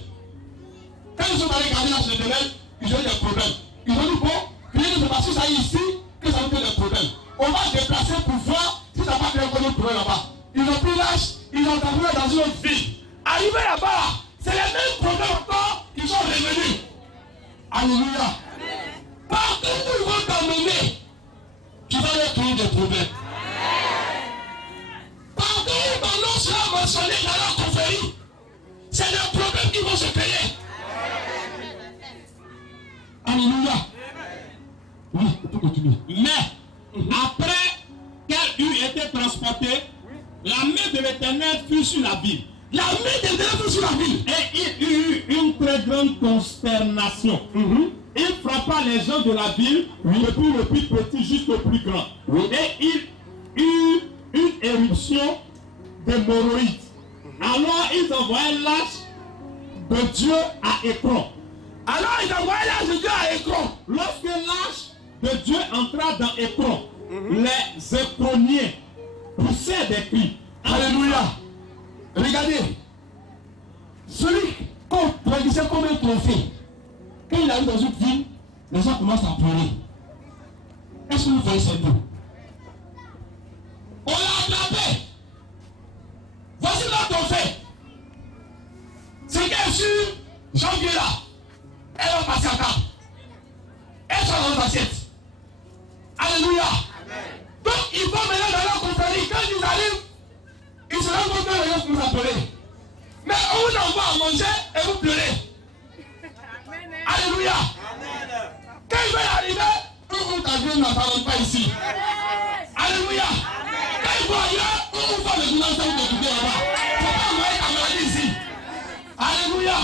Quand ils sont allés garder l'âge de l'Éternel, ils ont eu des problèmes. Ils ont dit, bon, c'est parce que ça est ici que ça nous fait des problèmes. On va déplacer pour voir si ça va créer un problème là-bas. Ils ont pris l'âge, ils ont terminé dans une autre ville. Arrivé là-bas, c'est les mêmes problèmes encore, ils sont revenus. Alléluia. Partout où ils vont t'emmener, tu vas leur créer des problèmes. Partout où ton nom sera mentionné dans leur confrérie, c'est des problèmes qui vont se créer. Alléluia. Oui, on peut continuer. Mais, après qu'elle eut été transportée, la main de l'Éternel fut sur la ville. La main de l'Éternel fut sur la ville. Et il eut une très grande consternation. Il frappa les gens de la ville, depuis le plus petit jusqu'au plus grand. Et il eut une éruption d'hémorroïdes. Alors ils envoyaient l'âge de Dieu à Écron. Alors ils envoyaient l'âge de Dieu à Écron. Lorsque l'âge de Dieu entra dans Écron, les Écroniens poussèrent des cris. Alléluia. Regardez. Celui qu'on produisait comme un trophée, quand il arrive dans une ville, les gens commencent à pleurer. Est-ce que vous voyez ce dos? On l'a attrapé. Voici notre trophée. C'est qu'elle est sur janvier là. Elle va passer à table. Elle sera dans notre assiette. Alléluia. Donc ils vont maintenant dans leur confrérie. Quand ils arrivent, ils se rendent compte que les gens commencent à pleurer. Mais on vous envoie à manger et vous pleurez. Alléluia. Quand ils veulent arriver, on t'agrée n'attendent pas ici. Alléluia. Quand ils vont ailleurs, on vous fait le gouvernement de l'écouter là-bas. Il ne faut pas envoyer ta maladie ici. Alléluia.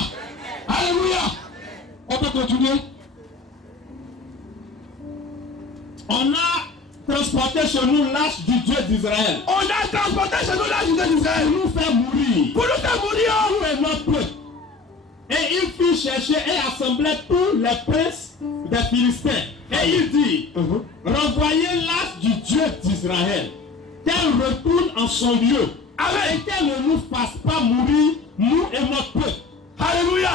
Alléluia. On peut continuer. On a transporté chez nous l'âge du Dieu d'Israël. On a transporté chez nous l'âge du Dieu d'Israël. Pour nous faire mourir. Pour nous faire mourir. Nous et notre peuple. Et il fit chercher et assembler tous les princes des Philistins. Et il dit, renvoyez l'âge du Dieu d'Israël, qu'elle retourne en son lieu, et qu'elle ne nous fasse pas mourir, nous et notre peuple. Alléluia.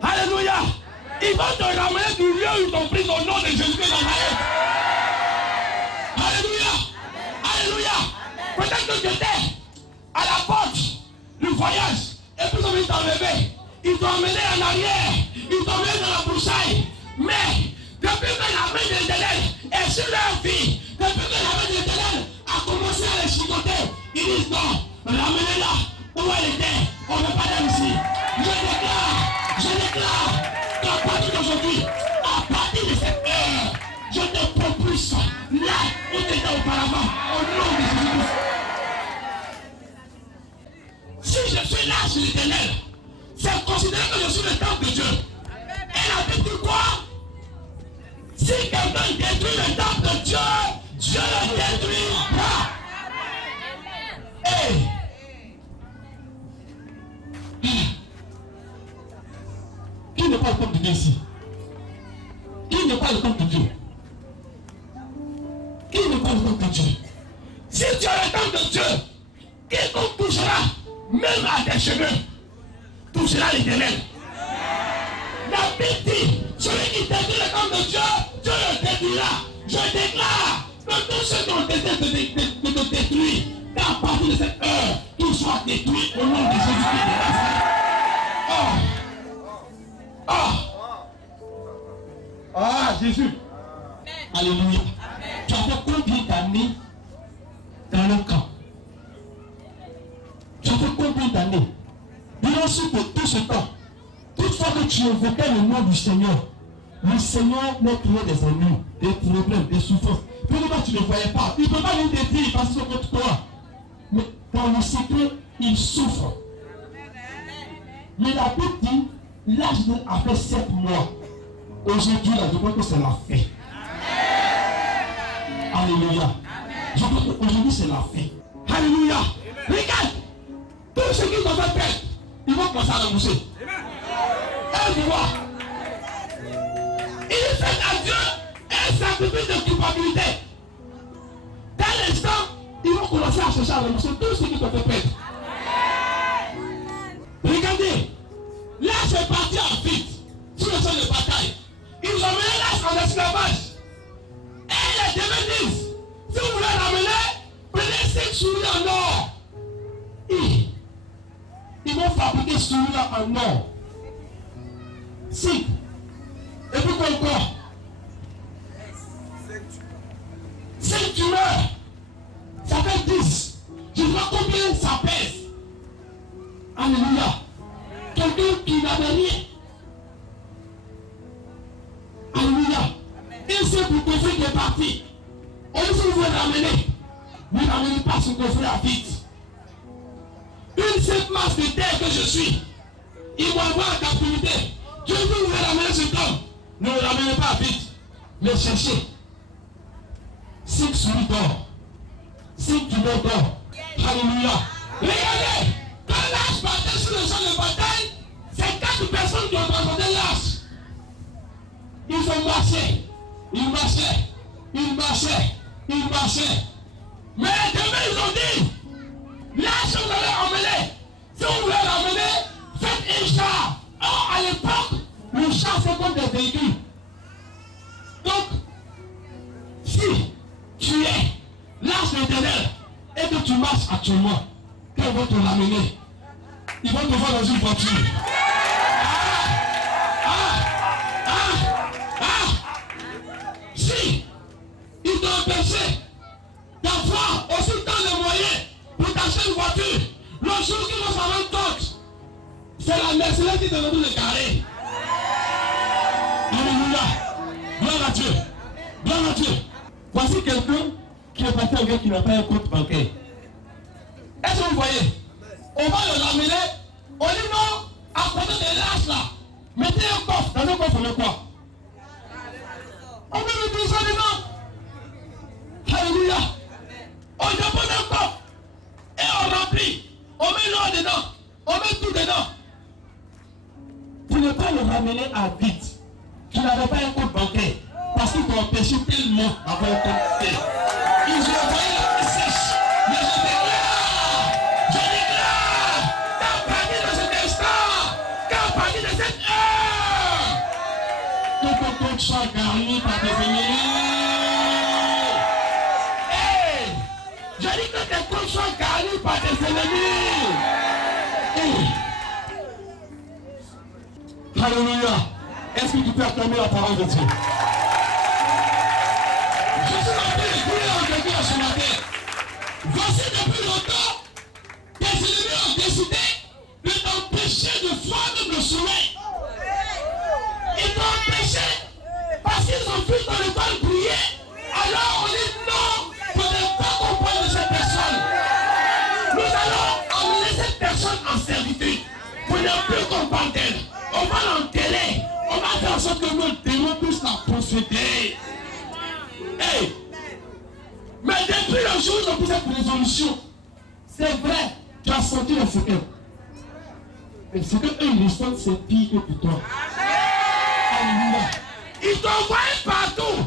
Alléluia. Ils vont te ramener du lieu où ils t'ont pris au nom de Jésus-Christ dans Nazareth. Alléluia. Alléluia. Peut-être que tu étais à la porte du voyage et puis ils ont venu t'enlever. Ils t'ont emmené en arrière. Ils t'ont emmené dans la broussaille. Mais depuis que la main de l'Éternel est sur leur vie, depuis que la main de l'Éternel a commencé à les chicoter, ils disent non, ramenez-la où elle était. On ne veut pas d'elle ici. Je déclare qu'à partir d'aujourd'hui, à partir de cette heure, je te propulse là où tu étais auparavant, au nom de Jésus-Christ. Si je suis là sur l'Éternel, c'est considéré que je suis le temple de Dieu. Et la Bible dit quoi? Si quelqu'un détruit le temple de Dieu, Dieu le détruira. Hey. Qui n'est pas le temple de Dieu ici? Qui n'est pas le temple de Dieu? Qui n'est pas le temple de Dieu? Si tu as le temple de Dieu, quiconque touchera, même à tes cheveux, touchera l'Éternel. La Bible dit, celui qui détruit le temple de Dieu, Dieu le détruira. Je déclare que tous ceux qui ont été de te détruire, qu'à partir de cette heure, qu'ils soient détruits au nom de Jésus-Christ de Nazareth. Ah, Jésus. Alléluia. Tu as fait combien d'années dans le camp? Tu as fait combien d'années? Durant tout ce temps, toutefois que tu évoquais le nom du Seigneur, le Seigneur n'a créé des ennuis, des problèmes, des souffrances. Pourquoi tu ne voyais pas? Il ne peut pas nous détruire parce qu'ils sont contre toi. Mais dans le secret, il souffre. Mais la Bible dit, l'âge a fait 7 mois. Aujourd'hui, là, je crois que c'est la fin. Alléluia. Je crois qu'aujourd'hui, c'est la fin. Alléluia. Regarde, tous ceux qui t'ont fait perdre, ils vont commencer à rembourser. Un droit. Il fait à Dieu un sacrifice de culpabilité. Dans l'instant, ils vont commencer à chercher à rembourser tous ceux qui t'ont fait perdre. Regardez, là c'est parti en vite sur le champ de bataille. Ils ont mené l'âge en esclavage. Et les démons disent, si vous voulez ramener, prenez 5 souris en or. Ils vont fabriquer souris en or. 5. Et puis quoi encore? 5 tumeurs. Ça fait 10. Je vois combien ça pèse. Alléluia. Quelqu'un qui n'avait rien. Alléluia. Et c'est pour coffrer qui est parti. On dit que vous ramenez. Ne ramenez pas son coffret à vite. Une une seule masse de terre que je suis. Ils vont avoir en captivité. Dieu vous veut ramener cet homme. Ne le ramenez pas vite. Mais cherchez. 5 souris d'or. 5 kilos d'or. Alléluia. Regardez. Quand l'âge partait sur le champ de bataille, c'est 4 personnes qui ont transporté l'âge. Ils ont marché. Ils marchaient. Ils marchaient. Ils marchaient. Mais demain ils ont dit, l'âge que vous allez emmener, si vous voulez l'emmener, faites un char. Or, à l'époque, le char c'est comme des véhicules. Donc, si tu es l'âge de l'Éternel et que tu marches actuellement, quand ils vont te l'amener, ils vont te voir dans une voiture. Si ils t'ont empêché d'avoir aussi tant de moyens pour t'acheter une voiture, le jour qu'ils vont s'en rendre compte, c'est la Mercedes qui te donne le carré. Alléluia. Gloire à Dieu. Gloire à Dieu. Voici quelqu'un qui est parti avec qui n'a pas un compte bancaire. Est-ce que vous voyez? On va le ramener. On dit non, à côté de l'âge là, mettez un coffre. Dans le coffre, on met quoi? On met le trésor dedans. Alléluia. On dépose un coffre et on remplit. On met l'eau dedans. On met tout dedans. Pour ne pas le ramener à vide. Tu n'avais pas un compte bancaire. Parce qu'ils t'ont empêché tellement d'avoir un compte bancaire. Ils ont envoyé la message. Mais je déclare. Je déclare. Qu'à partir de cet instant. Qu'à partir de cette heure. Que ton compte soit garni par tes ennemis. Je dis que tes comptes soient garnis par tes ennemis. Alléluia. Est-ce que tu peux acclamer la parole de Dieu? Je suis en train de prier en quelqu'un ce matin. Voici depuis longtemps, tes ennemis ont décidé de t'empêcher de prendre le sommeil. Ils t'ont empêché parce qu'ils ont vu dans le temps prier. Alors on dit non, vous n'êtes pas comprendre cette personne. Nous allons emmener cette personne en servitude. Vous n'êtes plus comprendre d'elle. On va l'enterrer. On va faire en sorte que nos démons puissent la posséder. Hey. Mais depuis le jour où ils ont pris cette résolution, c'est vrai, tu as senti le secret. Mais ce que eux ils sentent, c'est pire que pour toi. Alléluia. Ils t'envoient partout.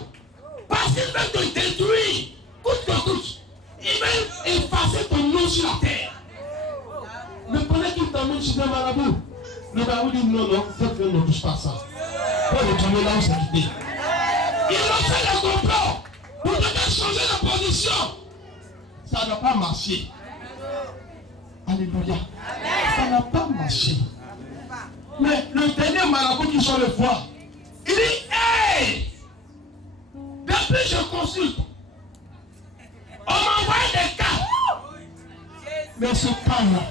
Parce qu'ils veulent te détruire. Coûte que coûte. Ils veulent effacer ton nom sur la terre. Mais pendant qu'ils t'emmènent chez un marabout, le marabout dit non, non, cette ne touche pas ça. Pour retourner là où c'est quitté. Ils ont fait le complot pour te faire changer de position. Ça n'a pas marché. Alléluia. Ça n'a pas marché. Mais le dernier marabout qui sort le voir, il dit hey! Depuis je consulte, on m'envoie des cas. Mais ce cas-là,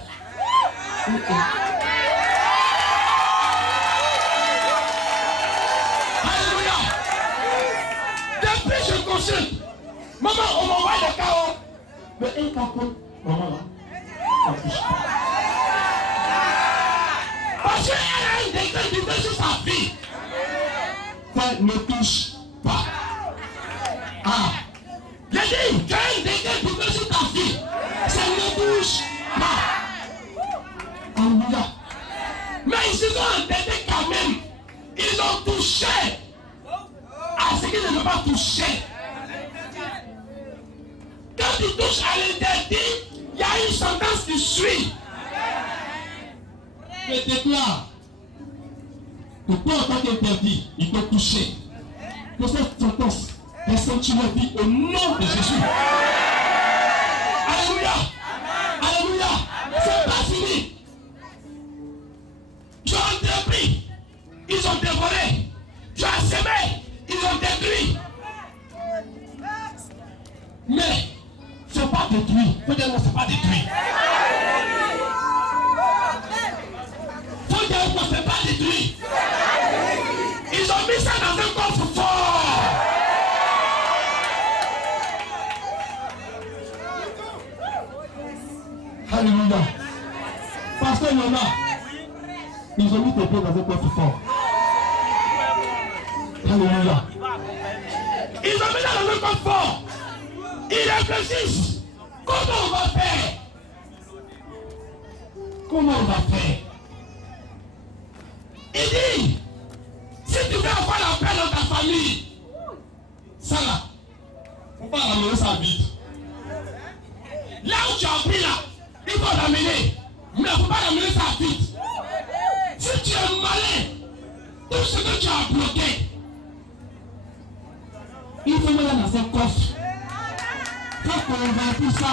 alléluia. Depuis je consulte, maman, on m'envoie des cas. Mais un cas comme maman là, ça ne touche pas. Parce qu'elle a une décret sur sa vie. Ça ne touche pas. Ah, j'ai dit, tu as une décret sur ta vie. Ça ne touche pas. Alléluia. Mais ils se sont entêtés quand même. Ils ont touché à ce qu'ils ne peuvent pas toucher. Quand tu touches à l'interdit, il y a une sentence qui suit. Je déclare que toi en tant qu'interdit, ils t'ont touché. Que cette sentence descende la vie au nom de Jésus. Alléluia. Alléluia. C'est pas fini. Tu as entrepris, ils ont dévoré. Tu as semé, ils ont détruit. Mais c'est pas détruit. Faut dire non, c'est pas détruit. Faut dire non, c'est pas détruit. Ils ont mis ça dans un coffre fort. Alléluia. te plaît dans un coffre fort. Alléluia. Ils ont mis ça dans un coffre fort. Ils réfléchissent. Comment on va faire? Comment on va faire? Il dit, si tu veux avoir la paix dans ta famille, ça là, il ne faut pas ramener ça vite. Là où tu as pris là, il faut l'amener. Mais il ne faut pas ramener ça vite. Si tu es malin, tout ce que tu as bloqué, il faut mettre dans un coffre. Faut qu'on vende tout ça.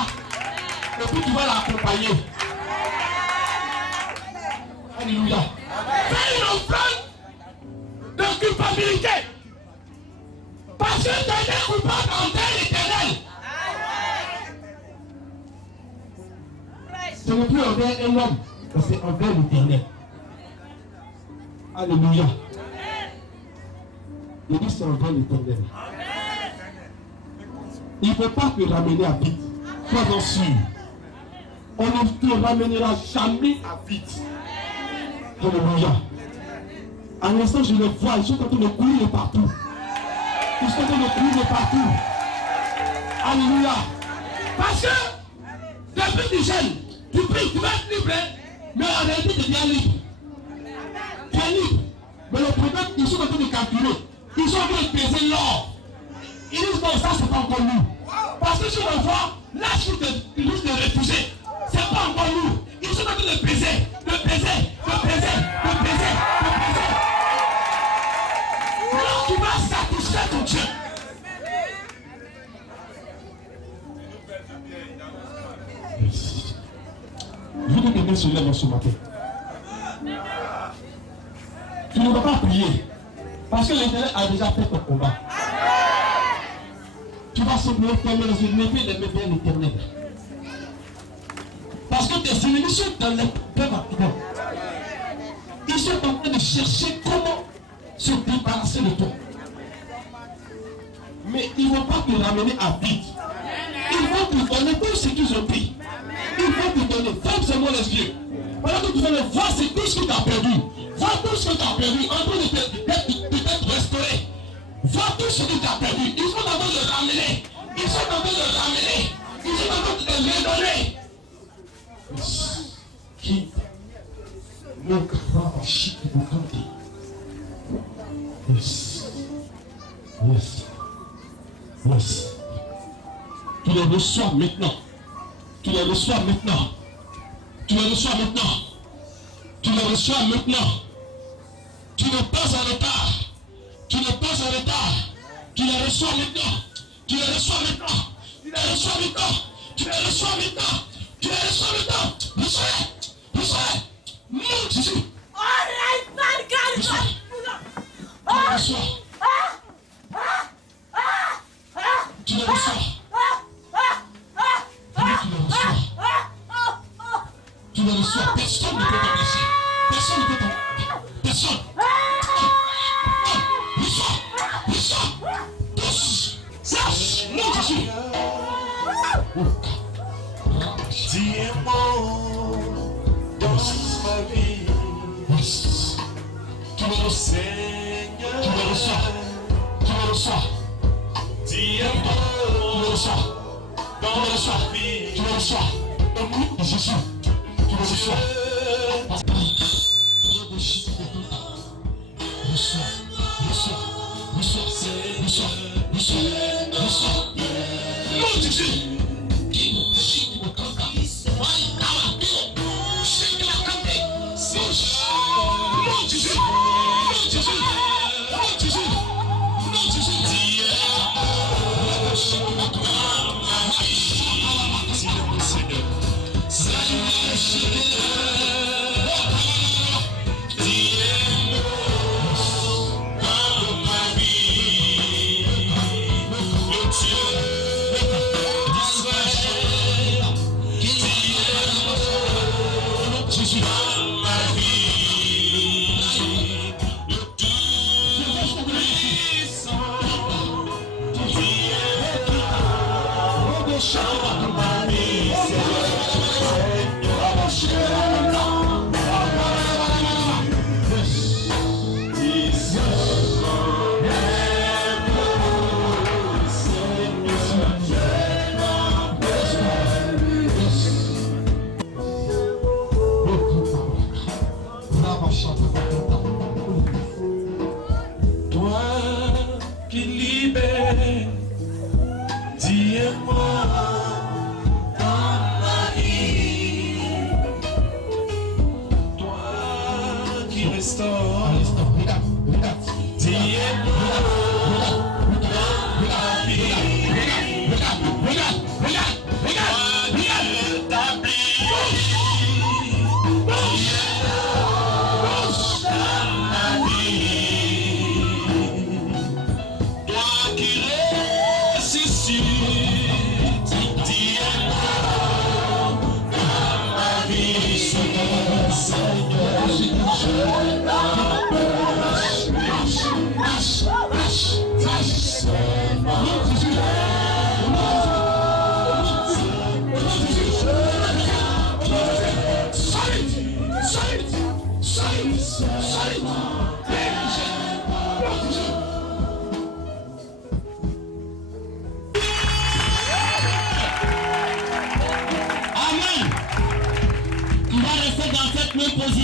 Et puis tu vas l'accompagner. Alléluia. Fais une offrande de culpabilité. Parce que tu es coupable envers l'Éternel. Ce n'est plus envers un homme, mais c'est envers l'Éternel. Alléluia. Il dit c'est envers l'Éternel. Il ne faut pas te ramener à vite. Sois-en sûr. On ne te ramènera jamais à vite. Alléluia. À l'instant, je les vois, ils sont en train de courir partout. Ils sont en train de courir partout. Alléluia. Parce que, depuis que tu gênes, tu pries, tu vas être libre, mais en réalité, tu deviens libre. Tu es libre. Mais le problème, ils sont en train de calculer. Ils sont en train de peser l'or. Ils disent non, ça, c'est pas encore nous. Parce que si on voit, là, ils risquent de refuser. C'est pas encore nous. Ils sont en train de peser, de peser, de peser, de peser, de peser. Là, tu vas satisfaire ton Dieu. Je veux que quelqu'un se lève ce matin. Tu ne vas pas prier. Parce que l'Éternel a déjà fait ton combat. Tu vas simplement fermer les yeux, lever les mains vers l'Éternel. Parce que tes ennemis sont dans les peuples actuels. Ils sont en train de chercher comment se débarrasser de toi. Mais ils ne vont pas te ramener à vite. Ils vont te donner tout ce qu'ils ont pris. Ils vont te donner. Ferme seulement les yeux. Pendant que tu vas le voir, c'est tout ce que tu as perdu. Vois tout ce que tu as perdu. En train de t'être restauré. Vois tout ce que tu as perdu. Ils sont en train de le ramener. Ils sont en train de le ramener. Ils sont en train de le redonner. Qui me croit en chic et vous comptez. Yes. Yes. Yes. Tu les reçois maintenant. Tu les reçois maintenant. Tu les reçois maintenant. Tu les reçois maintenant. Tu n'es pas en retard. Tu n'es pas en retard. Tu les reçois maintenant. Tu les reçois maintenant. Tu les reçois maintenant. Tu les reçois maintenant. Tu les reçois maintenant. Reçois. Reçois. Non, Jésus. Reçois. Reçois. Tu les reçois. Tu le reçois, personne ne peut te blesser. Personne ne peut te... Personne. Reçois. Reçois. Tous. Sache. Non, Jésus. Tu es bon dans ma vie. Tu le reçois. Tu le reçois. Tu le reçois. Tu es Tu le reçois. dans ma vie. Tu le reçois. Au nom de Jésus. Tu le reçois. Parce que tu es de chic de tout temps. Reçois. Reçois. Reçois. Reçois. Reçois. Reçois. Non, Jésus. Chic de tout temps. Non, Jésus. Non, Jésus.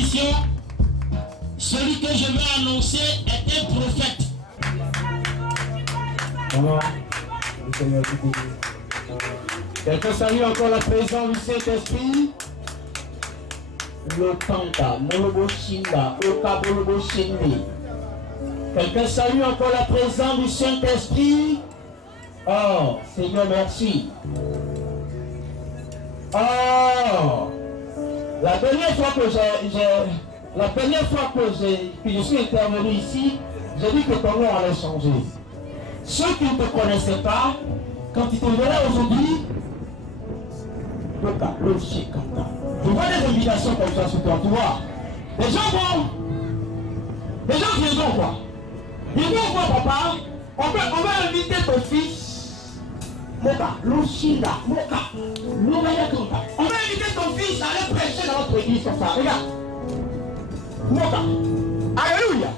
bénédiction. Celui que je vais annoncer est un prophète. Quelqu'un salue encore la présence du Saint-Esprit. Lotanta, Molobo Shinda, Oka Bolobo Shindi. Quelqu'un salue encore la présence du Saint-Esprit. Oh, Seigneur, merci. Oh, la dernière fois que je suis intervenu ici, j'ai dit que ton nom allait changer. Ceux qui ne te connaissaient pas, quand ils te verraient aujourd'hui, je vois des invitations comme ça sur toi, tu vois. Les gens viendront quoi. Ils vont voir papa, on va inviter ton fils. Moka, Luchinda, Moka, Lugayakota. On va inviter ton fils à aller prêcher dans notre église comme ça. Regarde. Moka. Alléluia.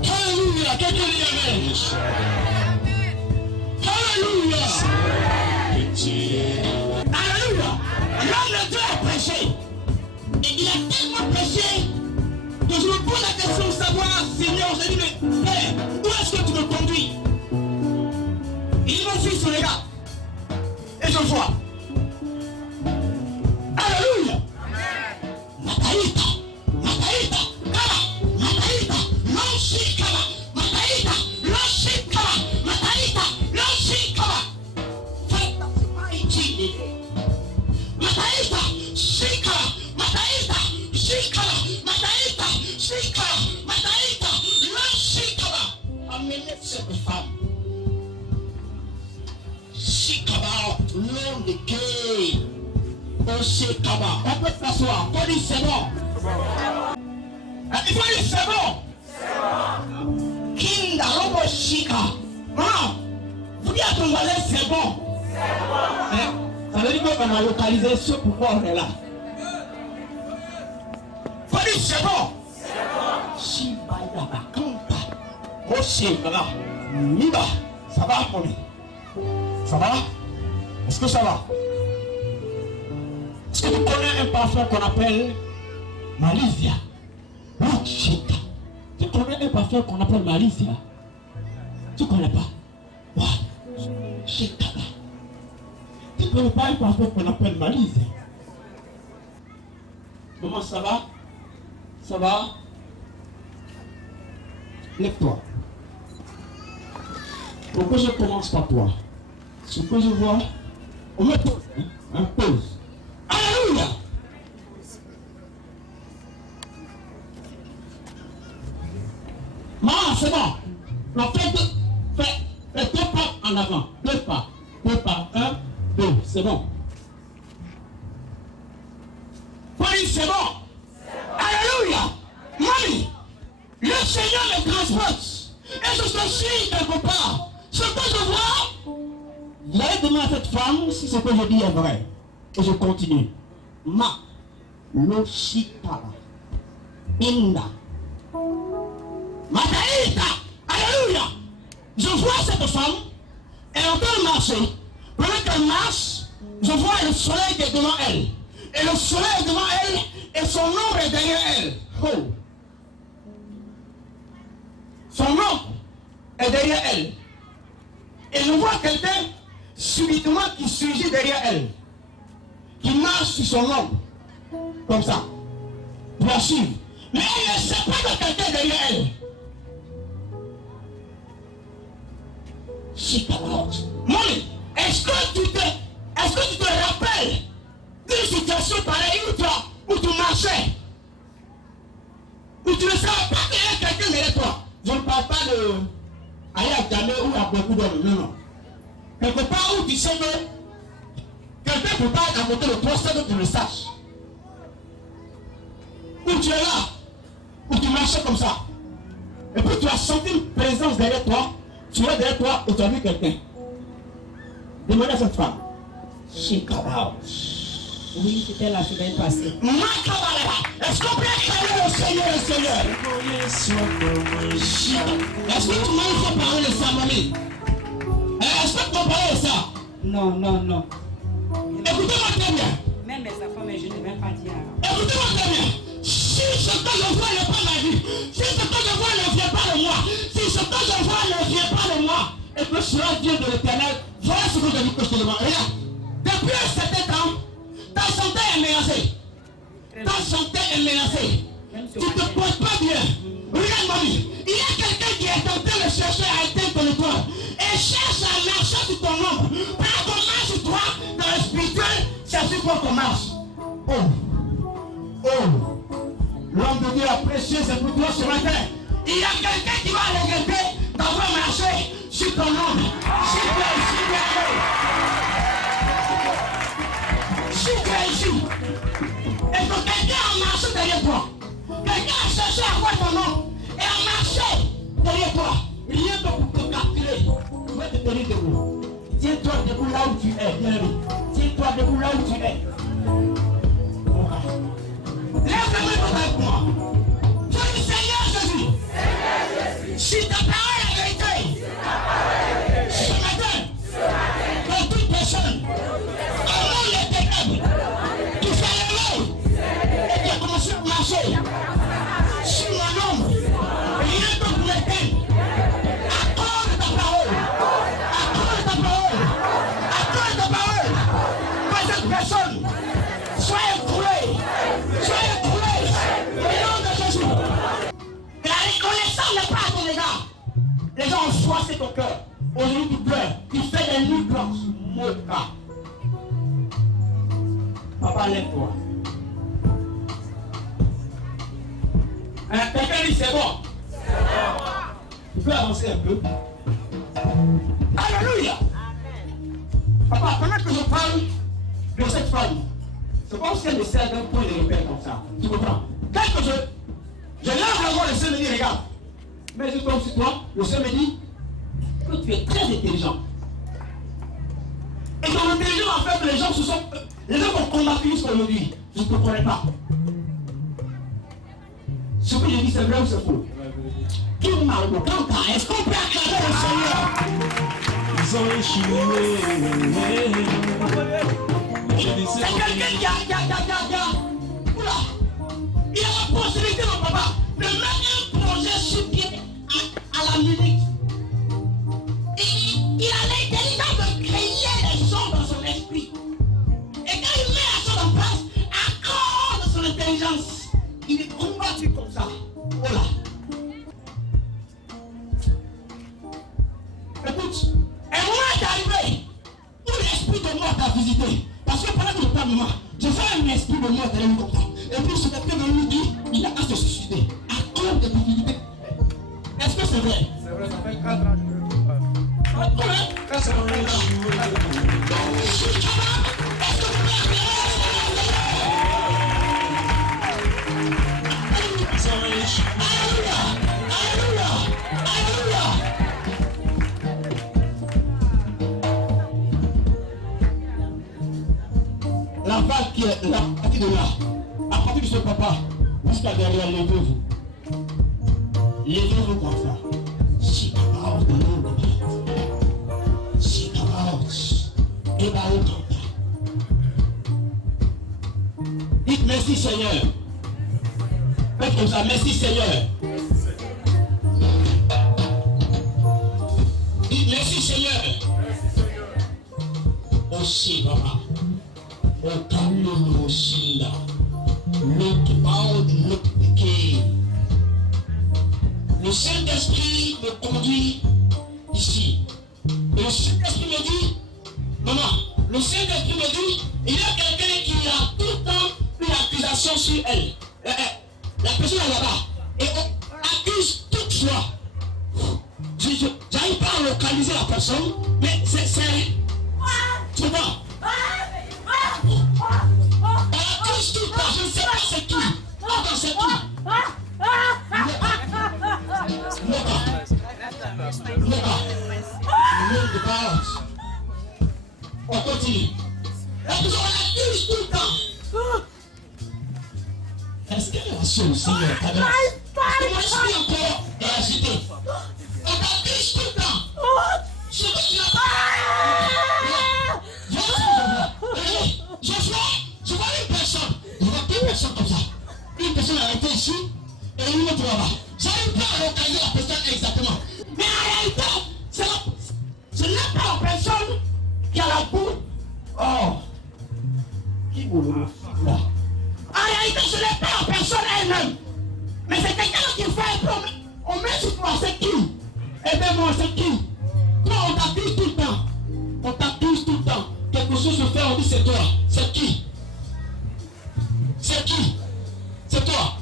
Alléluia, quelqu'un dit amen. Alléluia. Alléluia. L'homme de Dieu a prêché. Et il a tellement prêché que je me pose la question de savoir, Seigneur, je dis, mais Père, où est-ce que tu me conduis? Il me suit sur les gars. Et je vois. Alléluia. Mataïta. Mataïta. Kala. Mataïta. Lonshikala. Mataïta. Lonshikala. Mataïta. Lonshikala. Mataïta. Shikala. Mataïta. Shikala. Mataïta. Shikala. Mataïta. Lonshikala. Amenez cette femme. Shikala. L'homme de Dieu. Oshikala. On peut s'asseoir. On dit c'est bon. Il faut dire c'est bon. Kinda Robo Shika. Maman, vous dites à ton voisin c'est bon. Hein? Ça veut dire qu'on a localisé ce pourquoi on est là. Faut dire c'est bon. Shibaya Bakanta. Oshikala. Niba. Ça va, mon. Ça va? Est-ce que ça va? Est-ce que tu connais un parfum qu'on appelle Malizia? Chita. Tu connais un parfum qu'on appelle Malizia? Tu connais pas? Ouais. Chita. Tu connais pas un parfum qu'on appelle Malizia? Maman, ça va? Ça va? Lève-toi. Pourquoi je commence par toi? Ce que je vois, on me pose. On pose. Alléluia! Maman, c'est bon. Non, fais 2 pas en avant. 2 pas. 2 pas. 1, 2. C'est bon. Oui, c'est bon. Alléluia. Mamie, le Seigneur me transporte. Et je suis quelque part. Ce que je vois, j'allais demander à cette femme si ce que je dis est vrai. Et je continue. Ma, lo shikala, inda, mataïta, alléluia. Je vois cette femme, elle est en train de marcher. Pendant qu'elle marche, je vois le soleil qui est devant elle. Et le soleil est devant elle, et son ombre est derrière elle. Oh. Son ombre est derrière elle. Et je vois quelqu'un subitement qui surgit derrière elle. Qui marche sur son ombre. Comme ça. Pour la suivre. Mais elle ne sait pas que quelqu'un derrière elle. Mommy, est-ce que tu te rappelles d'une situation pareille où tu marchais, où tu ne savais pas qu'il y a quelqu'un derrière toi? Je ne parle pas de aller à Djamé ou à beaucoup d'hommes, non. Quelque part où tu sais que quelqu'un peut pas être à côté de toi sans que tu le saches. Où tu es là, où tu marchais comme ça. Et puis tu as senti une présence derrière toi. Tu es derrière toi et tu as vu quelqu'un. Demandez à cette femme. Oui, c'était la semaine passée. Est-ce qu'on peut acclamer le Seigneur, le Seigneur? Est-ce que tu m'as fait parler de ça, mamie? Est-ce que tu m'as parlé de ça? Non. Écoutez-moi très bien. Même mes enfants, mais je ne vais pas dire. Écoutez-moi très bien. Si ce que je vois n'est pas ma vie, si ce que je vois ne vient pas de moi, si ce que je vois ne vient pas de moi, et que cela vient de l'Éternel, voilà ce que je dis que je te demande. Regarde, depuis un certain temps, ta santé est menacée. Ta santé est menacée. Tu ne te portes pas bien. Regarde, mamie, il y a quelqu'un qui est en train de chercher à atteindre ton étoile et cherche à marcher sur ton ombre. Pas qu'on marche sur toi dans le spirituel, c'est sur quoi qu'on marche. Oh. L'homme de Dieu apprécié, c'est pour toi ce matin. Il y a quelqu'un qui va regretter d'avoir marché sur ton ombre. Si tu es ici, et que quelqu'un a marché derrière toi, quelqu'un a cherché à voir ton nom et a marché derrière toi, rien que pour te capturer, tu vas te tenir debout. Tiens-toi debout là où tu es, bien-aimé. Tiens-toi debout là où tu es. Lève-le-moi avec moi. Toi, le Seigneur Jésus. Si ta parole est vérité, ce matin, pour toute personne, au nom des ténèbres, tu fais le rôle et tu as commencé à marcher sur mon ombre. Rien que pour l'éteindre. Accorde ta parole. Accorde ta parole. Accorde ta parole. Pas cette personne. Sois écroulé. Sois écroulé. Au nom de Jésus. La reconnaissance n'est pas à ton égard. Les gens ont choisi ton cœur. Aujourd'hui, tu pleures. Tu fais des nuits blanches. Moka. Papa, lève-toi. Quelqu'un dit c'est bon. Tu peux avancer un peu. Alléluia. Papa, pendant que je parle de cette femme, c'est comme si elle me sert d'un point de repère comme ça. Tu comprends? Quand que je lève la voix, le Seigneur me dit, regarde. Mais je tombe sur toi, le Seigneur me dit que tu es très intelligent. Et ton intelligence en fait que les gens vont combattre jusqu'à aujourd'hui. Je ne te connais pas. Ce que je dis, c'est vrai ou c'est faux? Qui m'a dit, est-ce qu'on peut acclamer le Seigneur? Ils ont échoué. C'est quelqu'un qui a. Oula! Il a la possibilité, mon papa, de mettre un projet sur pied à la musique. Il a l'intelligence de créer des sons dans son esprit. Et quand il met la chose en place, à cause de son intelligence, il est combattu comme ça. Voilà. Écoute, un moment est arrivé où l'esprit de mort t'a visité. Parce que pendant que je parle de moi, je fais un esprit de mort derrière lui comme ça. Et puis ce quelqu'un de lui dit, il a qu'à se suicider. À cause de difficultés. Est-ce que c'est vrai? C'est vrai, ça fait 4 ans que je ne peux pas. Quand c'est vrai? Est-ce que tu peux Alléluia! Alléluia! Alléluia! La vague qui est là, à partir de là, à partir de ce papa, jusqu'à derrière, levez-vous. Levez-vous comme ça. Si ta parole de l'eau, si ta parole, et bah où comme ça. Dites merci Seigneur. Faites comme ça, merci Seigneur. Dites merci Seigneur. Aussi, papa. Au calme aussi là. L'autre parole de l'autre piqué. Le Saint-Esprit me conduit ici. Et le Saint-Esprit me dit, maman, le Saint-Esprit me dit, il y a quelqu'un qui a tout le temps une accusation sur elle. La personne est là-bas. Et on accuse toutefois. J'arrive pas à localiser la personne, mais c'est. Tu vois? Elle accuse tout le temps, je ne sais pas c'est qui. Attends, c'est qui? On continue. La personne accuse tout le temps. Est-ce qu'elle a reçu le Seigneur? Parce que moi je suis encore dans la cité. On t'accuse tout le temps. Je ne sais pas. Je vois une personne. Je vois deux personnes comme ça. Une personne arrêtée ici et une autre là-bas. J'arrive pas à localiser la personne exactement. Mais en réalité, ce n'est pas la personne qui a la boue. Oh. Qui boule là? En réalité, ce n'est pas la personne elle-même. Mais c'est quelqu'un qui fait un peu. On met sur toi, c'est qui? Eh bien, moi, c'est qui? Toi, on t'accuse tout le temps. On t'accuse tout le temps. Quelque chose se fait, on dit c'est toi. C'est qui? C'est qui? C'est toi.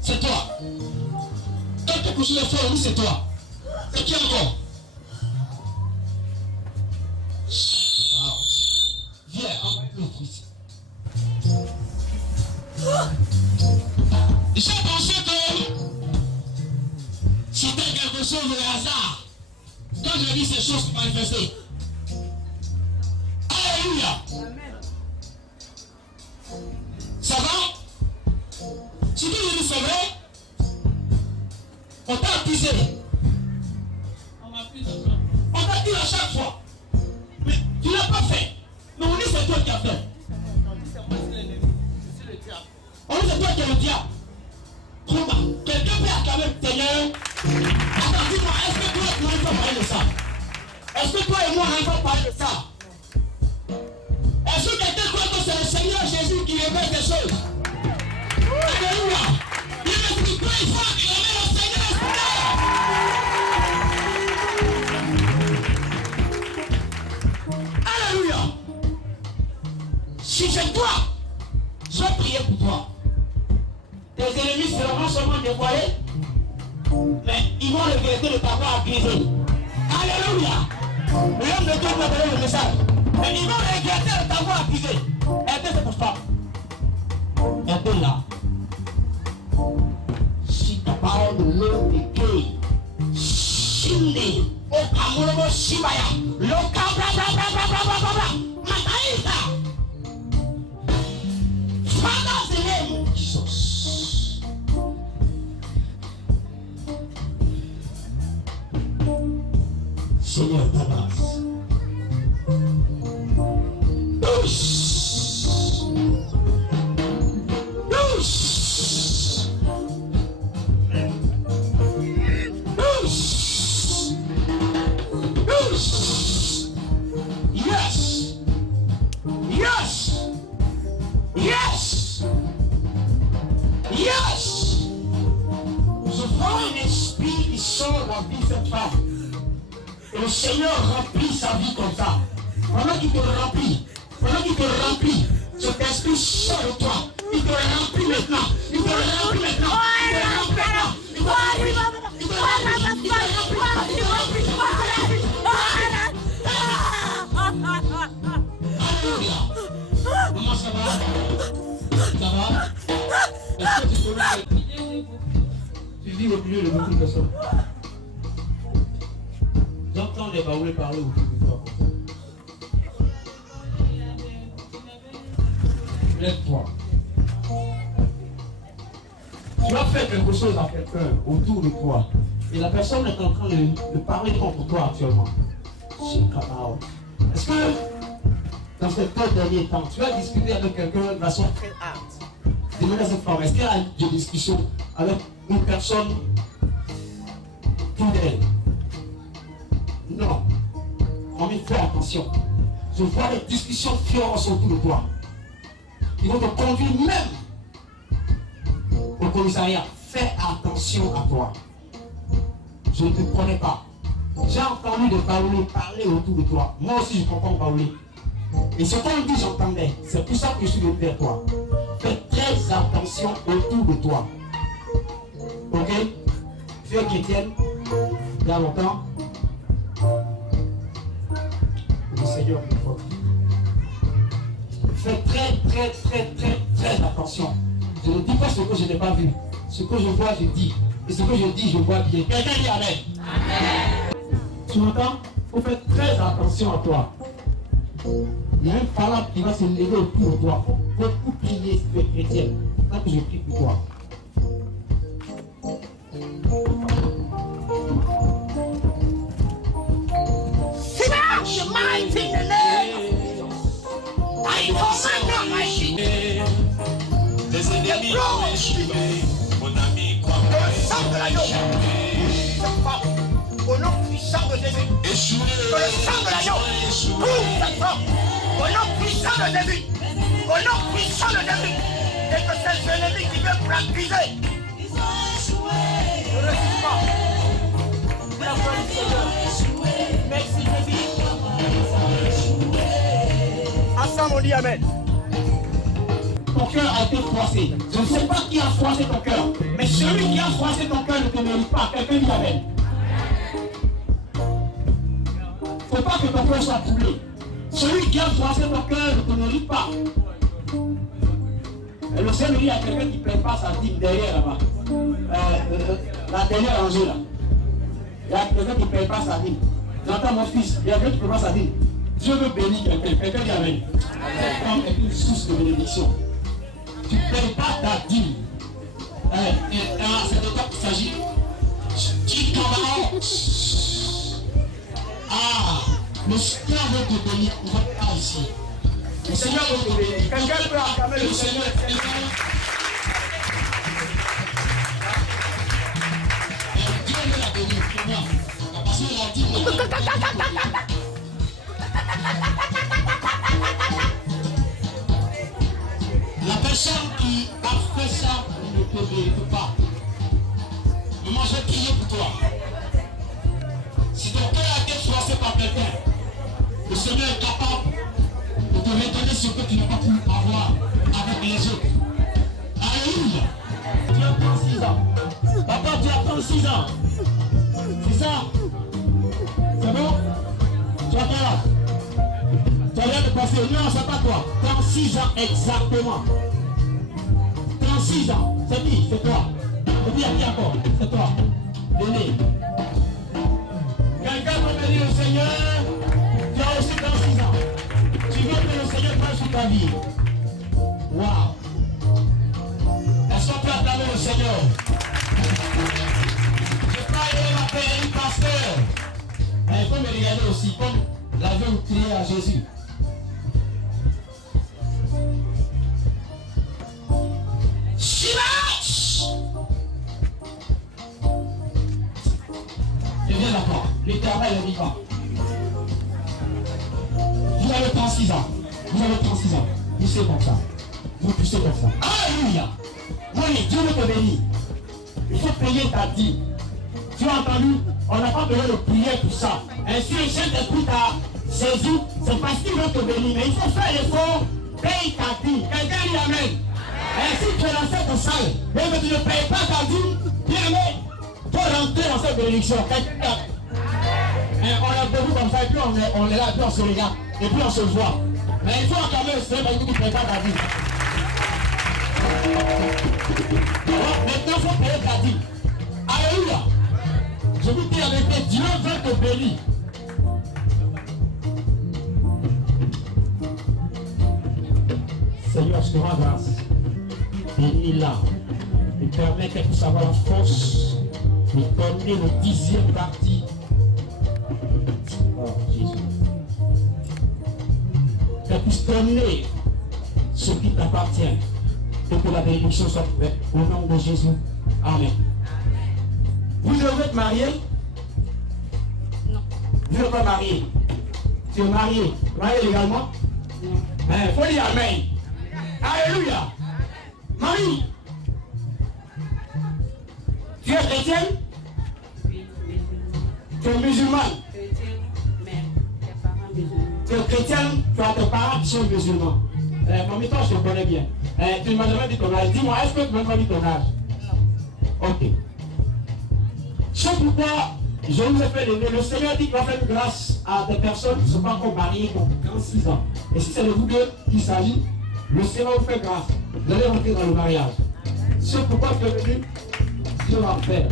C'est toi. Quand quelque chose se fait, on dit c'est toi. C'est qui encore? Viens, l'autre ici. J'ai pensé que c'était quelque chose de hasard. Quand je dis ces choses se manifester. Alléluia. Ça va? Si tu veux nous sauver, on t'a accusé. On t'a dit à chaque fois. Mais tu ne l'as pas fait. Mais on dit c'est toi qui as fait. On dit c'est toi qui es le diable. Quelqu'un peut acclamer le Seigneur. Attends, dis-moi, est-ce que toi et moi on va parler de ça? Est-ce que toi et moi on va parler de ça? Est-ce que quelqu'un croit que c'est le Seigneur Jésus qui révèle des choses? Alléluia! Il me dit quoi il faut acclamer le Seigneur? Alléluia! Si c'est toi, je vais prier pour toi. Tes ennemis seront non seulement dévoilés, mais ils vont regretter de t'avoir accusé. Alléluia! L'homme de Dieu va donner le message. Mais ils vont regretter de t'avoir accusé. Aidez cette femme. Aidez-la. Si ta parole de l'eau est gay, Shindi, Okamuro Shibaya, Loka bla bla bla bla bla bla bla, Mataïta. Father's name, Jesus. Seigneur, ta grâce. Yes. Yes. Yes. Yes. Je vois un esprit qui sort remplir cette femme. Et le Seigneur remplit sa vie comme ça. Pendant qu'il te remplit, cet esprit sort de toi. Il te remplit maintenant. Il te remplit maintenant. Il te remplit maintenant. Il te remplit maintenant. Il te remplit Alléluia. Comment ça va? Ça va? Est-ce que tu peux tu vis au milieu de beaucoup de personnes? J'entends les baoulés parler autour de toi comme ça. Lève-toi. Tu as fait quelque chose à quelqu'un autour de toi. Et la personne est en train de parler contre toi actuellement. Est-ce que dans ces 4 derniers temps, tu as discuté avec quelqu'un de façon très hâte? Demande à cette femme, est-ce qu'elle a des discussions avec une personne fidèle? Non. Mais fais attention. Je vois des discussions féroces autour de toi. Ils vont te conduire même au commissariat. Fais attention à toi. Je ne te connais pas. J'ai entendu de parler autour de toi. Moi aussi, je comprends parler. Et ce qu'on dit, j'entendais. C'est pour ça que je suis venu vers toi. Fais très attention autour de toi. Ok? Tu es chrétienne? Il y a longtemps? Le Seigneur est fort. Fais très attention. Je ne dis pas ce que je n'ai pas vu. Ce que je vois, je dis. Et ce que je dis, je vois bien. Quelqu'un dit Amen. Amen. Tu m'entends? Il faut faire très attention à toi. Il y a un parole qui va se lever autour de toi. Il faut beaucoup prier si tu es chrétien. C'est ça que je prie pour toi. Smash mighty in the name. I command your mighty. Des ennemis ont échoué. Mon ami, crois Le sang de l'agneau. Cette femme, au nom puissant de Jésus. échoué. Que le sang de l'agneau couvre cette femme. Au nom puissant de Jésus. Au nom puissant de Jésus. Et que ces ennemis qui viennent pour l'accuser. Ne résiste pas. La gloire du Seigneur. Merci Jésus. Ensemble on dit Amen. Ton cœur a été froissé. Je ne sais pas qui a froissé ton cœur. Mais celui qui a froissé ton cœur ne te mérite pas. Quelqu'un dit Amen. Il ne faut pas que ton cœur soit troublé. Celui qui a froissé ton cœur ne te mérite pas. Et le Seigneur dit à quelqu'un qui ne paie pas sa dîme derrière là-bas. La dernière rangée là. Il y a quelqu'un qui ne paie pas sa dîme. J'entends mon fils, il y a quelqu'un qui ne paie pas sa dîme. Dieu veut bénir quelqu'un. Quelqu'un dit Amen. Cette femme est une source de bénédiction. Tu ne payes pas ta dîme. C'est de quoi qu'il s'agit. Tu travailles. Ah, le Seigneur veut te bénir. On va pas ici. Le Seigneur veut te bénir. Quelqu'un peut acclamer le Seigneur. Dieu veut la bénir. Parce qu'il a dit. La personne qui a fait ça ne te mérite pas. Mais moi je vais prier pour toi. Si ton cœur a été froissé par quelqu'un, le Seigneur est capable de te redonner ce que tu n'as pas pu avoir avec les autres. Alléluia. Tu as 36 ans. Papa, tu as 36 ans. C'est ça? C'est bon? Tu as quel âge? Tu viens de passer. Non, c'est pas toi. 36 ans exactement. 36 ans. C'est qui? C'est toi. Et puis il y a qui encore? C'est toi. Venez. Quelqu'un peut bénir le Seigneur. Tu as aussi 36 ans. Tu veux que le Seigneur passe sur ta vie. Waouh. Est-ce qu'on peut acclamer le Seigneur? Je ne peux pas aller m'appeler pasteur. Mais il faut me regarder aussi comme l'avion crié à Jésus. Je viens d'accord. L'Éternel est vivant. Vous avez 36 ans. Vous avez 36 ans. Poussez comme ça. Vous poussez comme ça. Alléluia. Oui, Dieu veut te bénir. Il faut payer ta dîme. Tu as entendu? On n'a pas besoin de prier pour ça. Ainsi, le Saint-Esprit t'a saisi. C'est parce qu'il veut te bénir. Mais il faut faire l'effort. Paye ta dîme. Quelqu'un dit Amen. Ainsi, tu es dans cette salle. Mais tu ne payes pas ta dîme. Bien aimé. Il faut rentrer dans cette bénédiction. On a beaucoup comme ça. Et puis on est là. Et puis on se regarde. Et puis on se voit. Mais il faut acclamer le Seigneur parce que tu ne payes pas ta dîme. Maintenant, il faut payer ta dîme. Alléluia. Je vous dis avec toi, Dieu veut te bénir. Seigneur, je te rends grâce. Bénis-la. Et permets qu'elle puisse avoir la force de donner le 10e parti. Oh Jésus. Qu'elle puisse donner ce qui t'appartient. Et que la bénédiction soit faite au nom de Jésus. Amen. Vous devez être marié? Non. Vous n'êtes pas marié? Tu es marié? Marié légalement? Non. Il faut dire Amen. Alléluia. Marie, tu es chrétienne? Tu es musulmane. Chrétien, mais tes parents musulmans. Tu es chrétienne, tu as tes parents qui sont musulmans. Mamie, toi, je te connais bien. Tu ne m'as jamais dit ton âge. Dis-moi, est-ce que tu m'as pas dit ton âge? Non. Ok. C'est pourquoi je vous ai fait lever. Le Seigneur dit qu'il va faire une grâce à des personnes qui ne sont pas encore mariées pour 46 ans. Et si c'est de vous deux qu'il s'agit, le Seigneur vous fait grâce. Vous allez rentrer dans le mariage. C'est pourquoi tu es venu, Dieu va faire.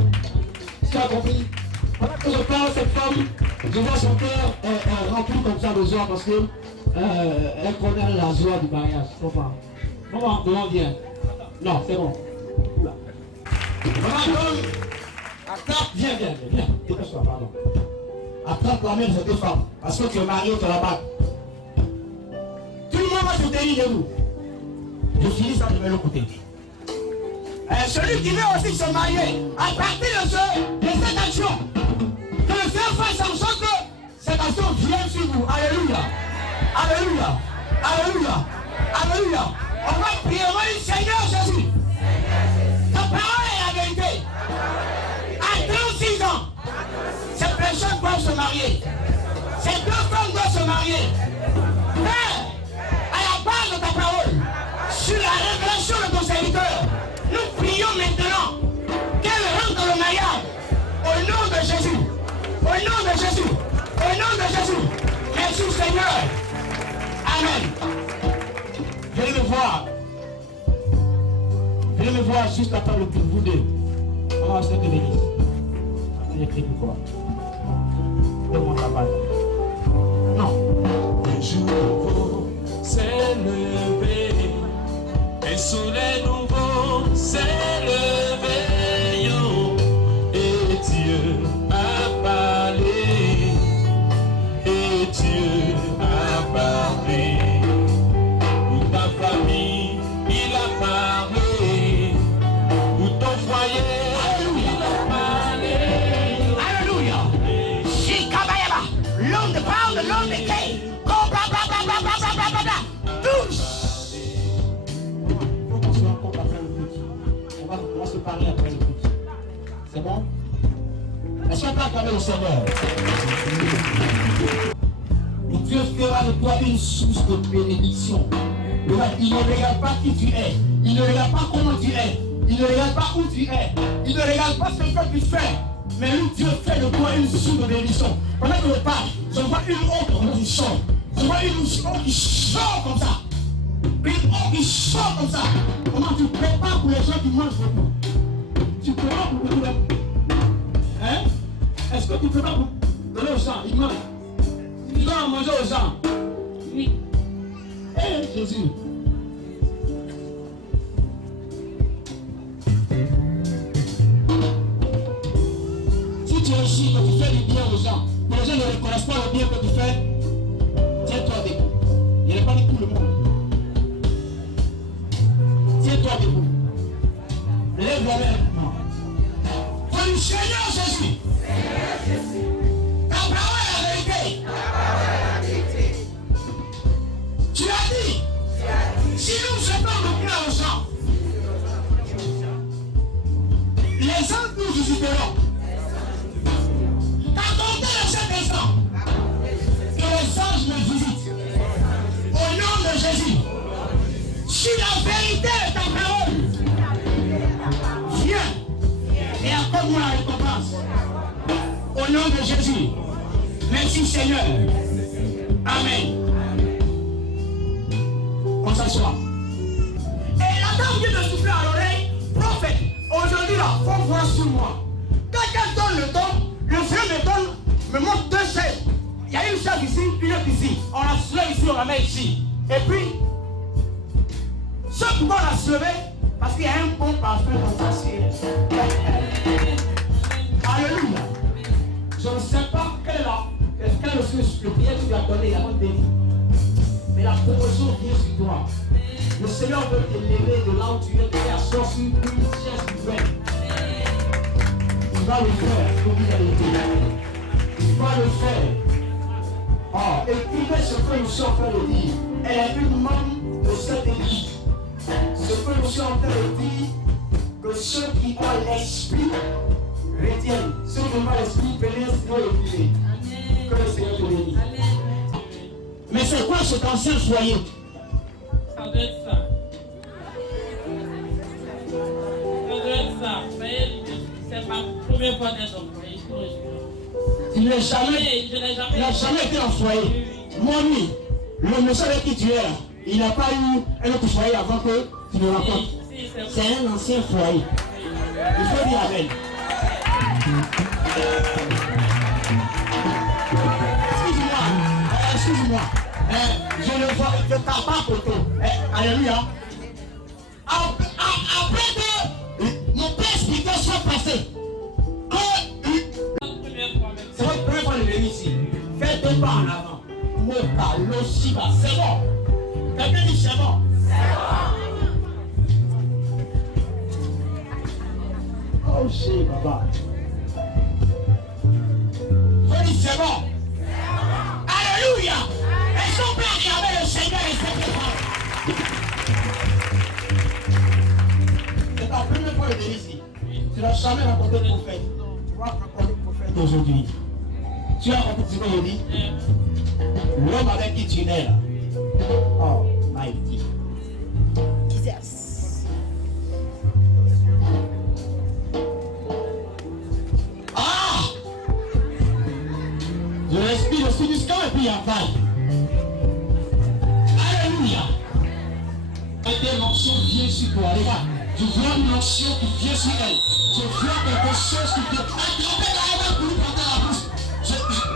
Tu as compris? Pendant que je parle à cette femme, je vois son cœur rempli comme ça de joie parce que elle connaît la joie du mariage. Comment? Comment vient? Non, c'est bon. Oula. Attrape, viens. Dépêche-toi, pardon. Attrape la main de cette femme. Parce que tu es marié, tu as la bague. Tout le monde va se tenir de vous. Je finis ça de l'autre côté. Celui qui veut aussi se marier, à partir de cette action, que le Seigneur fasse en sorte que cette action vienne sur vous. Alléluia. Alléluia. Alléluia. Alléluia. On va prier, on va dire Seigneur Jésus. Ta parole est la vérité. À 36 ans, ces personnes doivent se marier. Ces deux femmes doivent se marier. Père, à la base de ta parole, sur la révélation de ton serviteur, nous prions maintenant qu'elle rentre dans le mariage. Au nom de Jésus. Au nom de Jésus. Au nom de Jésus. Merci Seigneur. Amen. Venez me voir. Venez me voir juste à table pour vous deux. On va se de l'église. On écrit pourquoi. Donne-moi ta balle. Non. Un jour nouveau s'est levé. Un soleil nouveau s'est levé. Yo. Et Dieu a parlé. Et Dieu a parlé. Pour ta famille, il a parlé. Pour ton foyer, il a parlé. Alléluia. Shikabayaba. L'homme de parole, l'homme de quai. Bla bla bla bla bla bla bla bla. Tous. Il faut qu'on se rencontre après le culte. On va se parler après le culte. C'est bon? Est-ce qu'on peut acclamer le Seigneur? Et Dieu fera de toi une source de bénédiction. Il ne regarde pas qui tu es. Il ne regarde pas comment tu es. Il ne regarde pas où tu es. Il ne regarde pas ce que tu fais. Mais lui, Dieu fait de toi une source de bénédiction. Pendant que je parle, je vois une eau qui sort. Je vois une eau qui sort comme ça. Une eau qui sort comme ça. Comment tu prépares pour les gens qui mangent beaucoup? Tu prépares pour beaucoup de... Hein? Est-ce que tu prépares pour donner aux gens? Ils mangent. Ils donnent à manger aux gens. Oui. Eh, Jésus. Si tu réussis, que tu fais du bien aux gens, que les gens ne reconnaissent pas le bien que tu fais, tiens-toi debout. Il n'y a pas dit tout le monde. Tiens-toi debout. Lève la main. Pour le Seigneur Jésus. Ta parole est la vérité. Tu as dit, si nous jetons le bien aux gens, les anges nous visiteront. Qu'attendez de cet instant que les anges me visitent. Au nom de Jésus, si la vérité est ta parole, viens et accorde-moi la récompense. Au nom de Jésus, merci Seigneur. Amen. On s'assoit. Et la dame vient de souffler à l'oreille. Prophète, aujourd'hui là, faut voir sur moi. Quand elle donne le don, le Seigneur me donne, me montre deux chaises. Il y a une chaise ici, une autre ici. On la soulève ici, on la met ici. Et puis, ce pourquoi on la soulève, parce qu'il y a un bon parfum dans sa ciel. Alléluia. Je ne sais pas quel le prière que tu as donné, il y a un délit. Mais la promotion vient sur toi. Le Seigneur veut t'élever de là où tu es, te faire asseoir sur une chaise nouvelle. Il va le faire, comme il a été. Il va le faire. Oh, écoutez ce que nous sommes en train de dire. Elle est une membre de cette église. Ce que nous sommes en train de dire, que ceux qui ont l'esprit retienne. Ceux qui n'ont pas l'esprit, venez, sinon épuisés. Que le Seigneur te bénisse. Mais c'est quoi cet ancien foyer? Ça doit être ça. Ça doit être ça. C'est ma première fois d'être en foyer. Il n'a jamais été en foyer. Mon ami, le monsieur avec qui tu es là, il n'a pas eu un autre foyer avant que tu le racontes. C'est un ancien foyer. Il faut dire amen. Excuse-moi. Je le vois, je t'en parle pour toi. Alléluia. Après que mon père expliquait soit passé, c'est votre première fois de venir ici. Faites 2 pas en avant. Mota, Loshiba, c'est bon. Quelqu'un dit c'est bon. Oh shit, papa. Je dis c'est bon. Alléluia. Est-ce qu'on peut regarder le Seigneur et cette femme? C'est ta première fois de venir ici. Tu n'as jamais rencontré le prophète. Tu vas rencontrer le prophète aujourd'hui. Tu as rencontré ce qu'on dit? L'homme avec qui tu es là. Oh, mighty. Jesus. Ah! Je respire, je suis du scan et puis il y a vague. Alléluia. Des mentions viennent sur toi. Les gars, je vois une mention qui vient sur elle. Je vois quelque chose qui vient.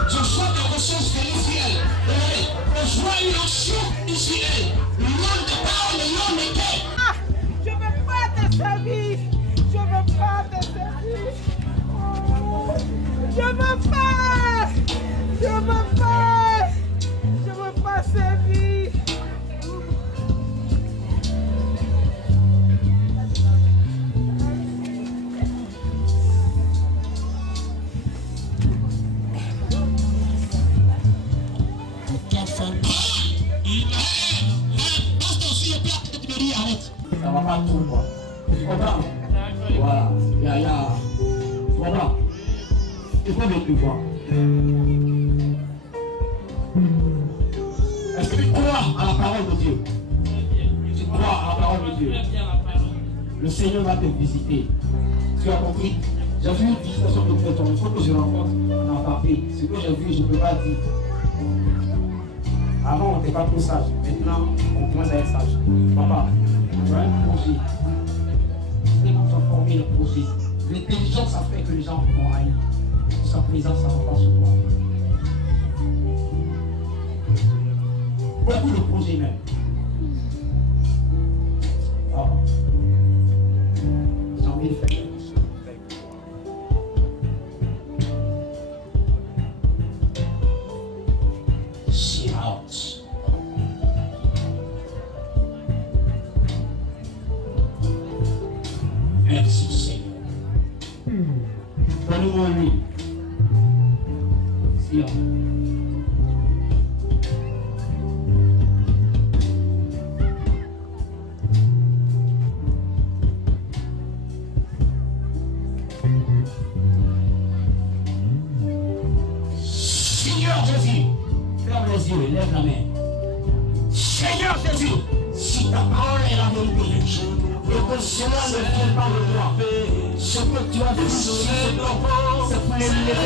Je vois quelque chose venir sur elle. Je vois une action ici elle. Le nom de parole, le nom de quai. Je ne veux pas te servir. Je ne veux pas te servir. Oh, je ne veux pas. Je ne veux pas. Je ne veux pas servir. Ça va pas tout quoi. Tu comprends? Voilà. Tu comprends? Il faut le plus voir. Est-ce que tu crois à la parole de Dieu? Tu crois à la parole de Dieu? Le Seigneur va te visiter. Tu as compris? J'ai vu une visitation de ton. Il faut que je rencontre en papier. Ce que j'ai vu, je ne peux pas dire. Avant, on n'était pas trop sage. Maintenant, on commence à être sage. Papa, tu as un projet. Les gens sont formés le projet. L'intelligence, ça fait que les gens vont haïr. Sa présence, ça va pas sur toi. Beaucoup de projets même. Oh. J'ai envie de faire quelque chose. She out. Merci Seigneur. Donne-moi lui. Seigneur. Seigneur Jésus, ferme les yeux et lève la main. Seigneur Jésus, si ta parole est la vérité, et que cela ne vient pas de toi, ce que tu as dit c'est pour l'élever.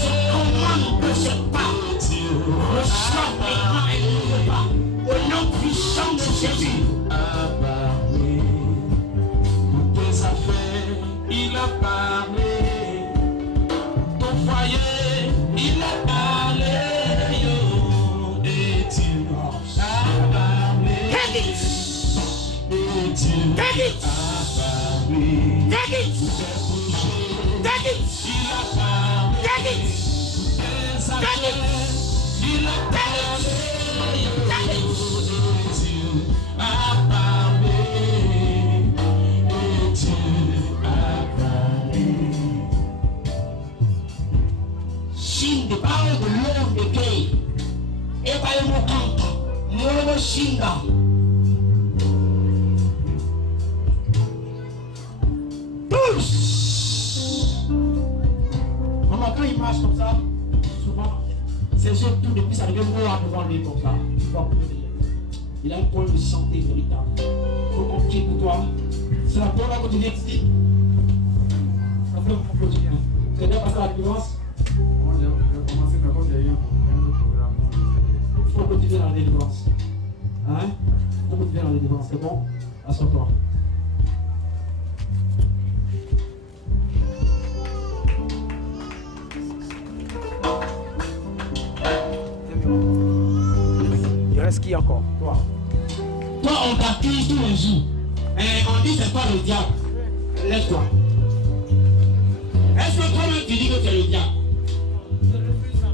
Je commande que ce pas ne soit maintenant élevé pas. Au nom puissant de Jésus. Pour tes affaires, il a parlé. Ton foyer, il a parlé. Et tu as parlé. Take it! Et tu Take it! as parlé. Take it! Take it! Il a parlé. Take it! Tes Take affaires, it! il a parlé. Take it! Et tu as parlé. Et tu as parlé. Shinde parole de l'homme de Kei. Et par le mot kanta. Molo shinda. Tous. aller comme ça. Il va mourir. Il a un problème de santé véritable. Comment prier pour toi? C'est la première quotidienne ici. Ça fait un quotidien. Tu es déjà passé à la délivrance? Moi, j'ai commencé, mais quand il y a eu un programme. Il faut continuer dans la délivrance. Hein? Il faut continuer dans la délivrance. C'est bon? Assois-toi. Il reste qui encore? Toi. Toi, on t'accuse tous les jours. Et on dit c'est pas le diable. Lève-toi. Est-ce que toi-même tu dis que c'est le diable? Je refuse ça.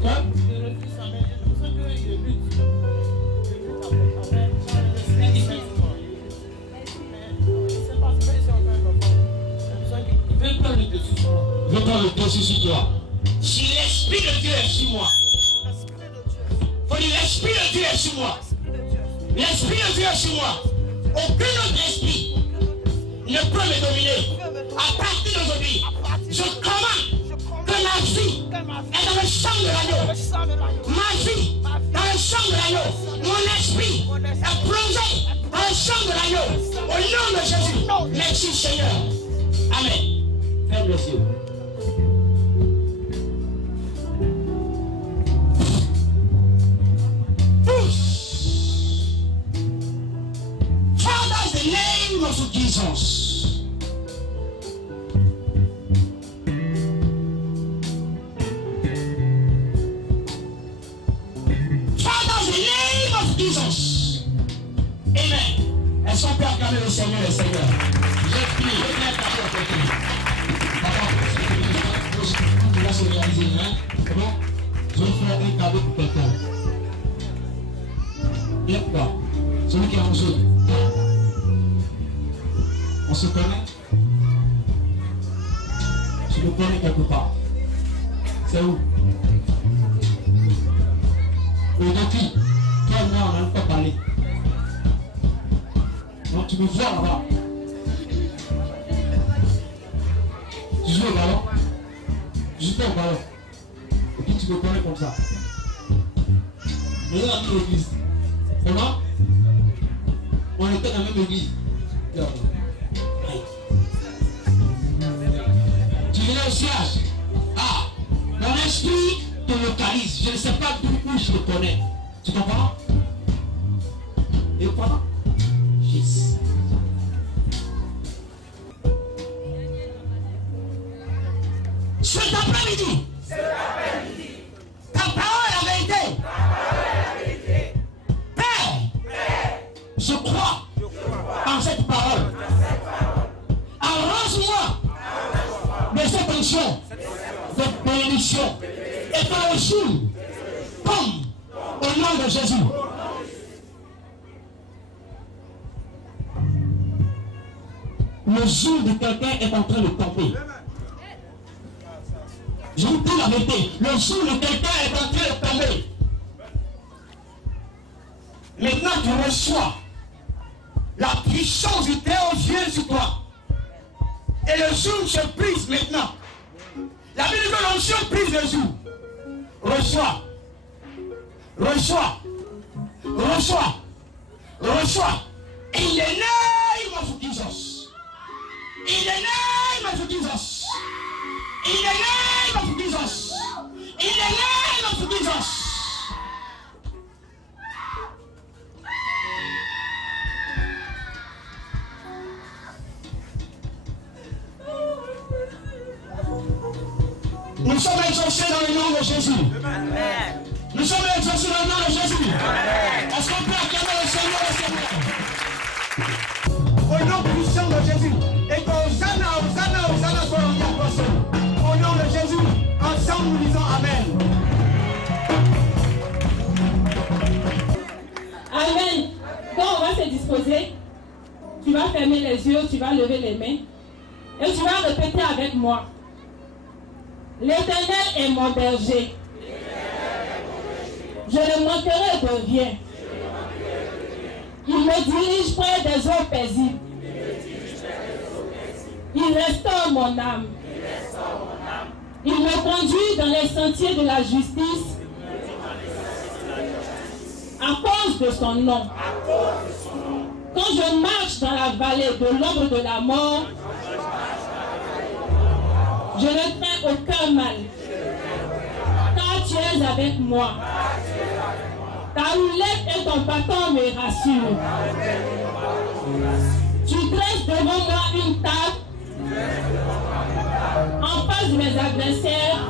Quoi? Je refuse ça, mais je sens que je lutte. Je lutte avec c'est difficile. Mais c'est pas ce que c'est encore un enfant. Il veut prendre le dessus sur moi. Je veux prendre le dessus sur toi. Si l'Esprit de Dieu est sur moi, faut dire l'Esprit de Dieu est sur moi. L'Esprit de Dieu est sur moi. Aucun autre esprit ne peut me dominer. À partir d'aujourd'hui, je commande que ma vie est dans le sang de l'agneau. Ma vie dans le sang de l'agneau. Mon esprit est plongé dans le sang de l'agneau. Au nom de Jésus. Merci Seigneur. Amen. Ferme les yeux. Father, in the name of Jesus. Father, in the name of Jesus. Amen. Est-ce qu'on peut acclamer le Seigneur, le Seigneur? J'ai fini. Je viens taper au côté. Papa, tu vas se réaliser, hein? C'est bon? Je vais faire un cadeau pour quelqu'un. Lève-toi. Celui qui est en jeu. On se connaît? Je le connais quelque part. C'est où? Aujourd'hui, toi et moi, on n'a même pas parlé. Donc tu me vois là-bas. Tu joues au ballon. Tu joues pas au ballon. Et puis tu me connais comme ça. Mais il y a une église. Comment? On était dans la même église. Tu viens au siège. Ah, mon esprit te localise. Je ne sais pas d'où je le connais. Tu comprends? Et comment? Yes. Cet après-midi. Ta parole est la vérité. Je crois en cette parole. Arrange-moi de cette onction, de bénédiction. Et que le jour tombe au nom de Jésus. Le jour de quelqu'un est en train de tomber. Je vous dis la vérité. Le jour de quelqu'un est en train de tomber. Maintenant, tu reçois. La puissance du Très-Haut vient sur toi. Et le jour se brise maintenant. La Bible dit que l'onction brise le jour. Reçois. Reçois. Reçois. Reçois. In the name of Jesus. In the name of Jesus. In the name of Jesus. In the name of Jesus. Nous sommes exaucés dans le nom de Jésus. Amen. Nous sommes exaucés dans le nom de Jésus. Est-ce qu'on peut acclamer le Seigneur, le Seigneur? Au nom puissant de Jésus. Et qu'Hosanna, Hosanna, Hosanna soit en personne. Au nom de Jésus, ensemble nous disons Amen. Amen. Donc on va se disposer. Tu vas fermer les yeux, tu vas lever les mains. Et tu vas répéter avec moi. L'Éternel est mon berger. Je ne manquerai de rien. Il me dirige près des eaux paisibles. Il restaure mon âme. Il me conduit dans les sentiers de la justice À cause de son nom. Quand je marche dans la vallée de l'ombre de la mort, je ne crains aucun mal. Car tu es avec moi. Ta roulette et ton bâton me rassurent. Tu dresses devant moi une table en face de mes adversaires.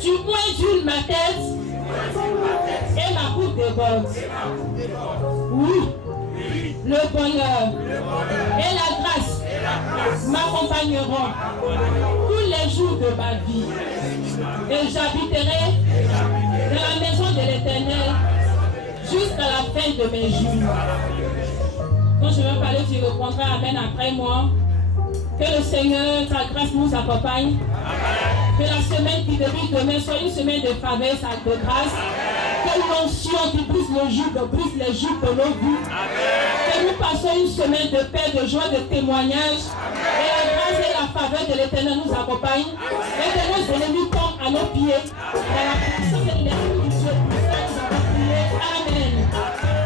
Tu ointules ma tête et ma coupe déborde. Oui, le bonheur et la grâce m'accompagneront tous les jours de ma vie. Et j'habiterai dans la maison de l'Éternel jusqu'à la fin de mes jours. Quand je vais parler, tu répondras amen après moi. Que le Seigneur, sa grâce nous accompagne. Que la semaine qui débute demain soit une semaine de faveur, de grâce. Que l'onction qui brise les joug de nos vies. Que nous passons une semaine de paix, de joie, de témoignage. Et la grâce et la faveur de l'Éternel nous accompagnent. Et que nos ennemis tombent à nos pieds. Dans la puissance de l'Esprit de Dieu, nous avons prié. Amen.